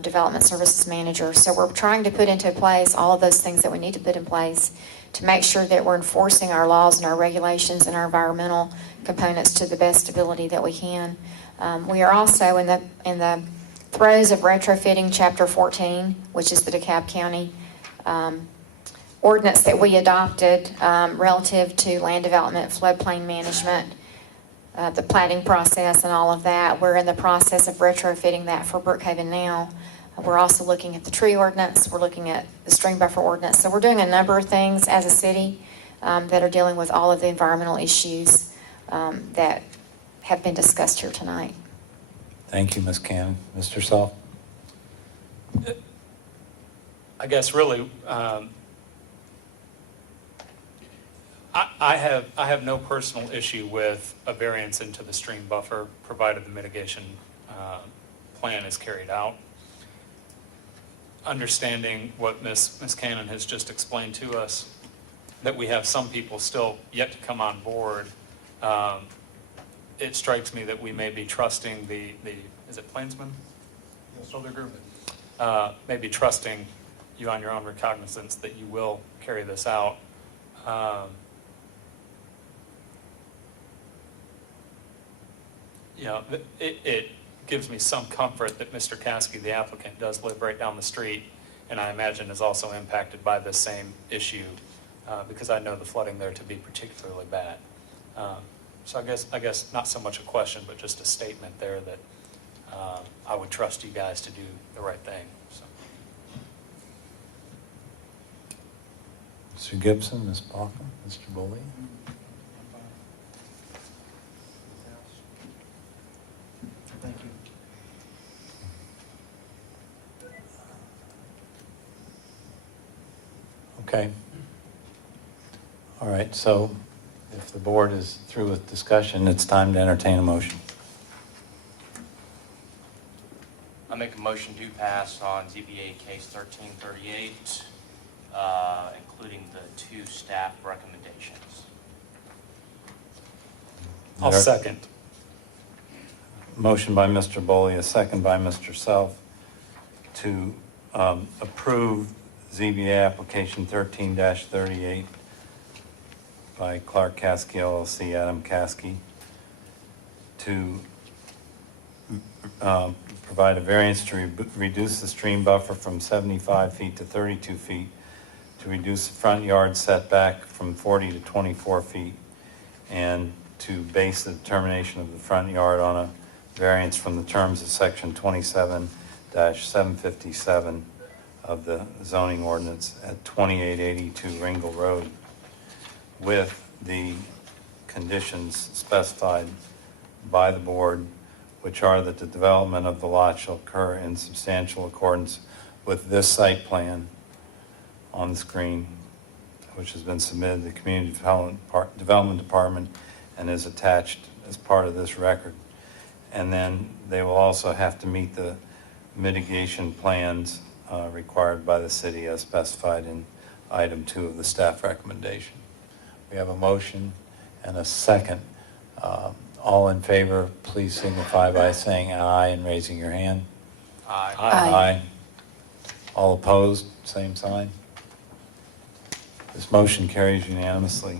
development services manager. So we're trying to put into place all of those things that we need to put in place to make sure that we're enforcing our laws and our regulations and our environmental components to the best ability that we can. We are also in the throes of retrofitting Chapter 14, which is the DeKalb County ordinance that we adopted relative to land development, floodplain management, the planning process and all of that. We're in the process of retrofitting that for Brookhaven now. We're also looking at the tree ordinance. We're looking at the stream buffer ordinance. So we're doing a number of things as a city that are dealing with all of the environmental issues that have been discussed here tonight. Thank you, Ms. Cannon. Mr. Self? I guess really, I have no personal issue with a variance into the stream buffer, provided the mitigation plan is carried out. Understanding what Ms. Cannon has just explained to us, that we have some people still yet to come on board, it strikes me that we may be trusting the is it Plainsman? Solar Group? Maybe trusting you on your own recognizance that you will carry this out. You know, it gives me some comfort that Mr. Caskey, the applicant, does live right down the street, and I imagine is also impacted by this same issue, because I know the flooding there to be particularly bad. So I guess not so much a question, but just a statement there that I would trust you guys to do the right thing. So. Mr. Gibson, Ms. Balkin, Mr. Boley? Thank you. Okay. All right, so if the board is through with discussion, it's time to entertain a motion. I make a motion to pass on ZBA case 1338, including the 2 staff recommendations. I'll second. Motion by Mr. Boley, a second by Mr. Self to approve ZBA application 13-38 by Clark Caskey LLC, Adam Caskey, to provide a variance to reduce the stream buffer from 75 feet to 32 feet, to reduce the front yard setback from 40 to 24 feet, and to base the determination of the front yard on a variance from the terms of section 27-757 of the zoning ordinance at 2882 Ringle Road, with the conditions specified by the board, which are that the development of the lot shall occur in substantial accordance with this site plan on the screen, which has been submitted to the Community Development Department and is attached as part of this record. And then they will also have to meet the mitigation plans required by the city as specified in item 2 of the staff recommendation. We have a motion and a second. All in favor, please signify by saying aye and raising your hand. Aye. Aye. All opposed, same sign. This motion carries unanimously.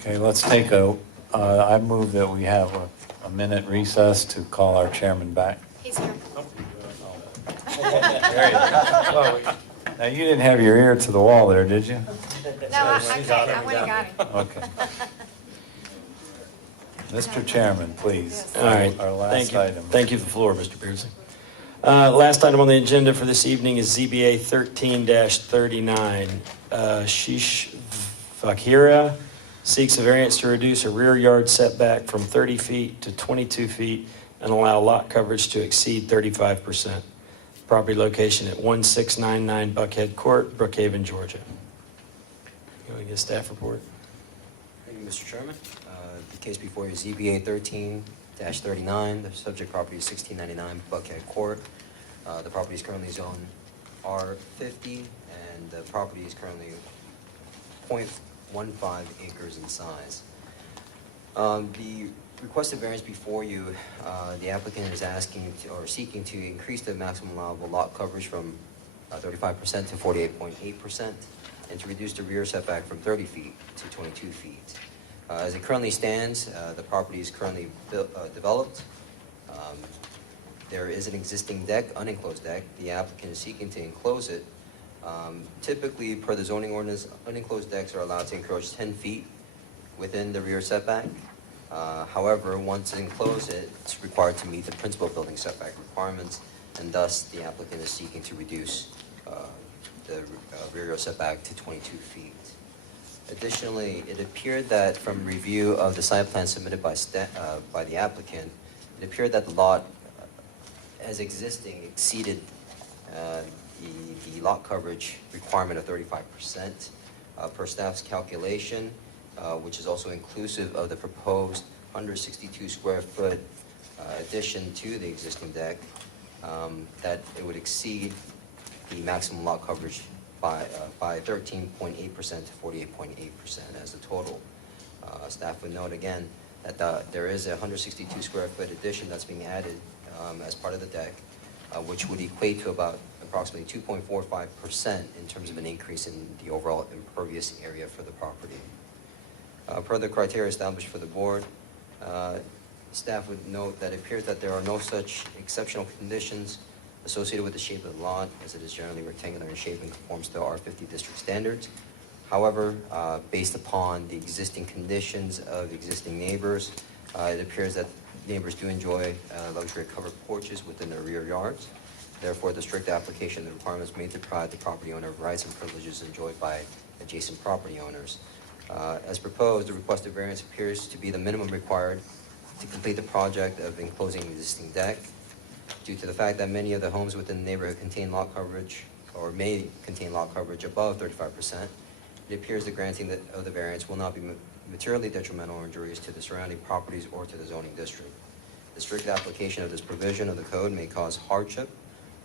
Okay, let's take I move that we have a minute recess to call our chairman back. He's here. There you go. Now, you didn't have your ear to the wall there, did you? No, I went and got him. Okay. Mr. Chairman, please. All right. Our last Thank you. item. Thank you for the floor, Mr. Beardsley. Last item on the agenda for this evening is ZBA 13-39. Sheesh Vakira seeks a variance to reduce a rear yard setback from 30 feet to 22 feet and allow lot coverage to exceed 35%. Property location at 1699 Buckhead Court, Brookhaven, Georgia. You want to get a staff report? Thank you, Mr. Chairman. The case before you is ZBA 13-39. The subject property is 1699 Buckhead Court. The property is currently zoned R50, and the property is currently 0.15 acres in size. The requested variance before you, the applicant is asking or seeking to increase the maximum allowable lot coverage from 35% to 48.8%, and to reduce the rear setback from 30 feet to 22 feet. As it currently stands, the property is currently developed. There is an existing deck, unenclosed deck. The applicant is seeking to enclose it. Typically, per the zoning ordinance, unenclosed decks are allowed to encroach 10 feet within the rear setback. However, once enclosed, it's required to meet the principal building setback requirements, and thus the applicant is seeking to reduce the rear yard setback to 22 feet. Additionally, it appeared that from review of the site plan submitted by the applicant, it appeared that the lot as existing exceeded the lot coverage requirement of 35%. Per staff's calculation, which is also inclusive of the proposed 162 square foot addition to the existing deck, that it would exceed the maximum lot coverage by 13.8% to 48.8% as the total. Staff would note again that there is a 162 square foot addition that's being added as part of the deck, which would equate to about approximately 2.45% in terms of an increase in the overall impervious area for the property. Per the criteria established for the board, staff would note that it appears that there are no such exceptional conditions associated with the shape of the lot, as it is generally rectangular in shape and conforms to R50 district standards. However, based upon the existing conditions of existing neighbors, it appears that neighbors do enjoy luxury covered porches within their rear yards. Therefore, the strict application of the requirements may deprive the property owner of rights and privileges enjoyed by adjacent property owners. As proposed, the requested variance appears to be the minimum required to complete the project of enclosing the existing deck. Due to the fact that many of the homes within the neighborhood contain lot coverage, or may contain lot coverage above 35%, it appears the granting of the variance will not be materially detrimental or injurious to the surrounding properties or to the zoning district. The strict application of this provision of the code may cause hardship,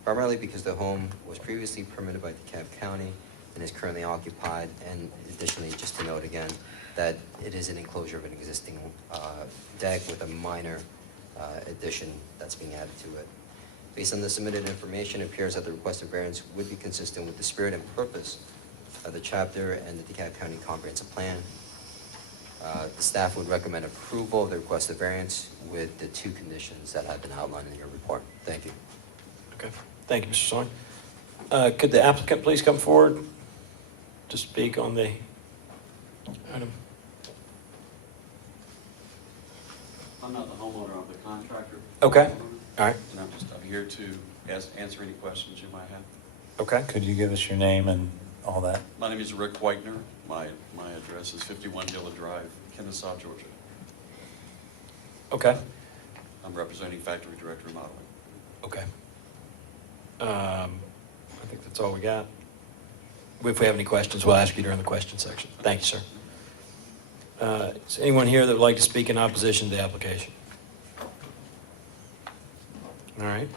primarily because the home was previously permitted by DeKalb County and is currently occupied, and additionally, just to note again, that it is an enclosure of an existing deck with a minor addition that's being added to it. Based on the submitted information, it appears that the requested variance would be consistent with the spirit and purpose of the chapter and the DeKalb County Comprehensive Plan. The staff would recommend approval of the requested variance with the 2 conditions that have been outlined in your report. Thank you. Okay. Thank you, Mr. Song. Could the applicant please come forward to speak on the item? I'm not the homeowner, I'm the contractor. Okay. All right. And I'm here to answer any questions you might have. Okay. Could you give us your name and all that? My name is Rick Whitener. My address is 51 Dilla Drive, Kennesaw, Georgia. Okay. I'm representing Factory Director Modeling. Okay. I think that's all we got. If we have any questions, we'll ask you during the question section. Thank you, sir. Is anyone here that would like to speak in opposition to the application? All right.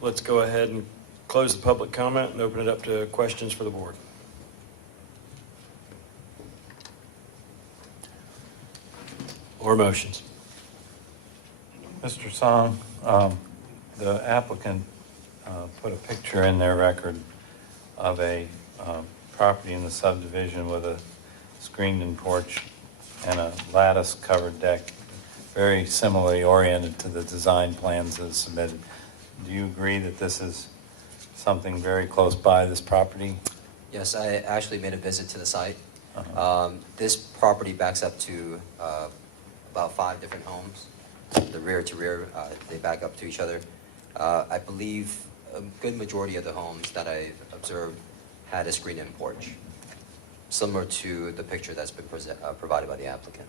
Let's go ahead and close the public comment and open it up to questions for the board. Or motions. Mr. Song, the applicant put a picture in their record of a property in the subdivision with a screened-in porch and a lattice-covered deck, very similarly oriented to the design plans as submitted. Do you agree that this is something very close by this property? Yes, I actually made a visit to the site. Uh-huh. This property backs up to about 5 different homes. The rear to rear, they back up to each other. I believe a good majority of the homes that I've observed had a screened-in porch, similar to the picture that's been provided by the applicant.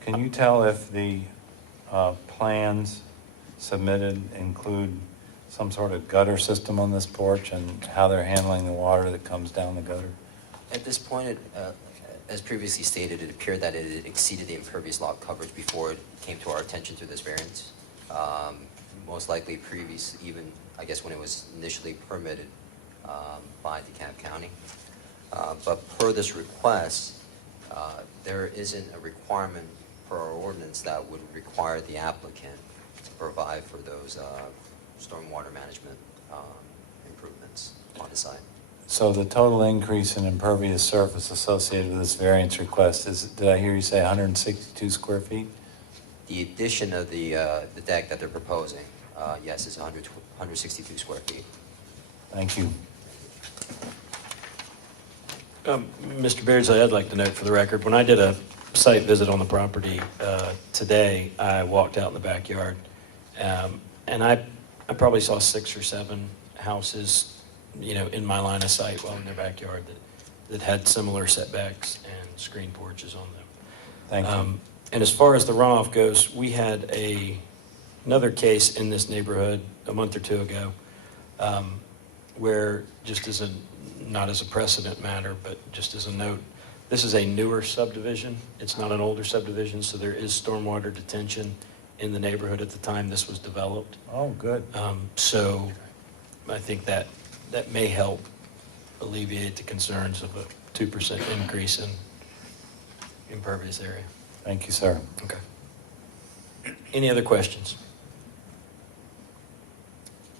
Can you tell if the plans submitted include some sort of gutter system on this porch and how they're handling the water that comes down the gutter? At this point, as previously stated, it appeared that it exceeded the impervious lot coverage before it came to our attention through this variance. Most likely previous, even I guess when it was initially permitted by DeKalb County. But per this request, there isn't a requirement per our ordinance that would require the applicant to provide for those stormwater management improvements on the site. So the total increase in impervious surface associated with this variance request is, did I hear you say 162 square feet? The addition of the deck that they're proposing, yes, is 162 square feet. Thank you. Mr. Beardsley, I'd like to note for the record, when I did a site visit on the property today, I walked out in the backyard, and I probably saw 6 or 7 houses, in my line of sight while in their backyard that had similar setbacks and screen porches on them. Thank you. And as far as the runoff goes, we had another case in this neighborhood a month or 2 ago, where just not as a precedent matter, but just as a note, this is a newer subdivision. It's not an older subdivision, so there is stormwater detention in the neighborhood at the time this was developed. Oh, good. So I think that may help alleviate the concerns of a 2% increase in impervious area. Thank you, sir. Okay. Any other questions?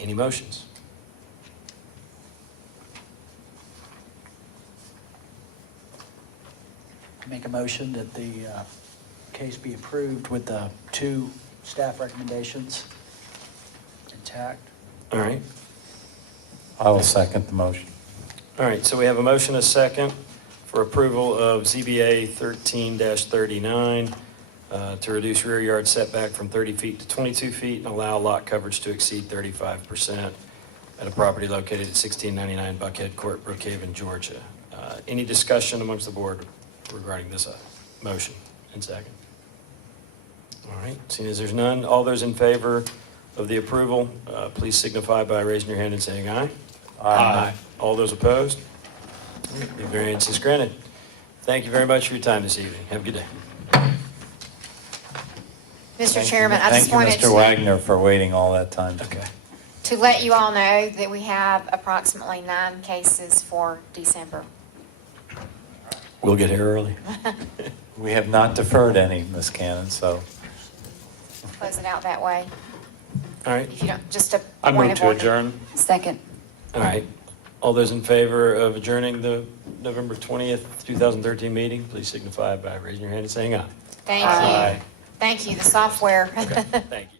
Any motions? Make a motion that the case be approved with the 2 staff recommendations intact. All right. I will second the motion. All right, so we have a motion, a second, for approval of ZBA 13-39 to reduce rear yard setback from 30 feet to 22 feet and allow lot coverage to exceed 35% at a property located at 1699 Buckhead Court, Brookhaven, Georgia. Any discussion amongst the board regarding this motion and second? All right, seeing as there's none, all those in favor of the approval, please signify by raising your hand and saying aye. Aye. All those opposed? The variance is granted. Thank you very much for your time this evening. Have a good day. Mr. Chairman, I just Thank wanted you, Mr. Wagner, for waiting all that time. Okay. to let you all know that we have approximately 9 cases for December. We'll get here early. We have not deferred any, Ms. Cannon, so. Close it out that way. All right. If you don't, just a I point move of to order. adjourn. Second. All right. All those in favor of adjourning the November 20th, 2013 meeting, please signify by raising your hand and saying aye. Thank Aye. you. Thank you, the software. Okay, thank you.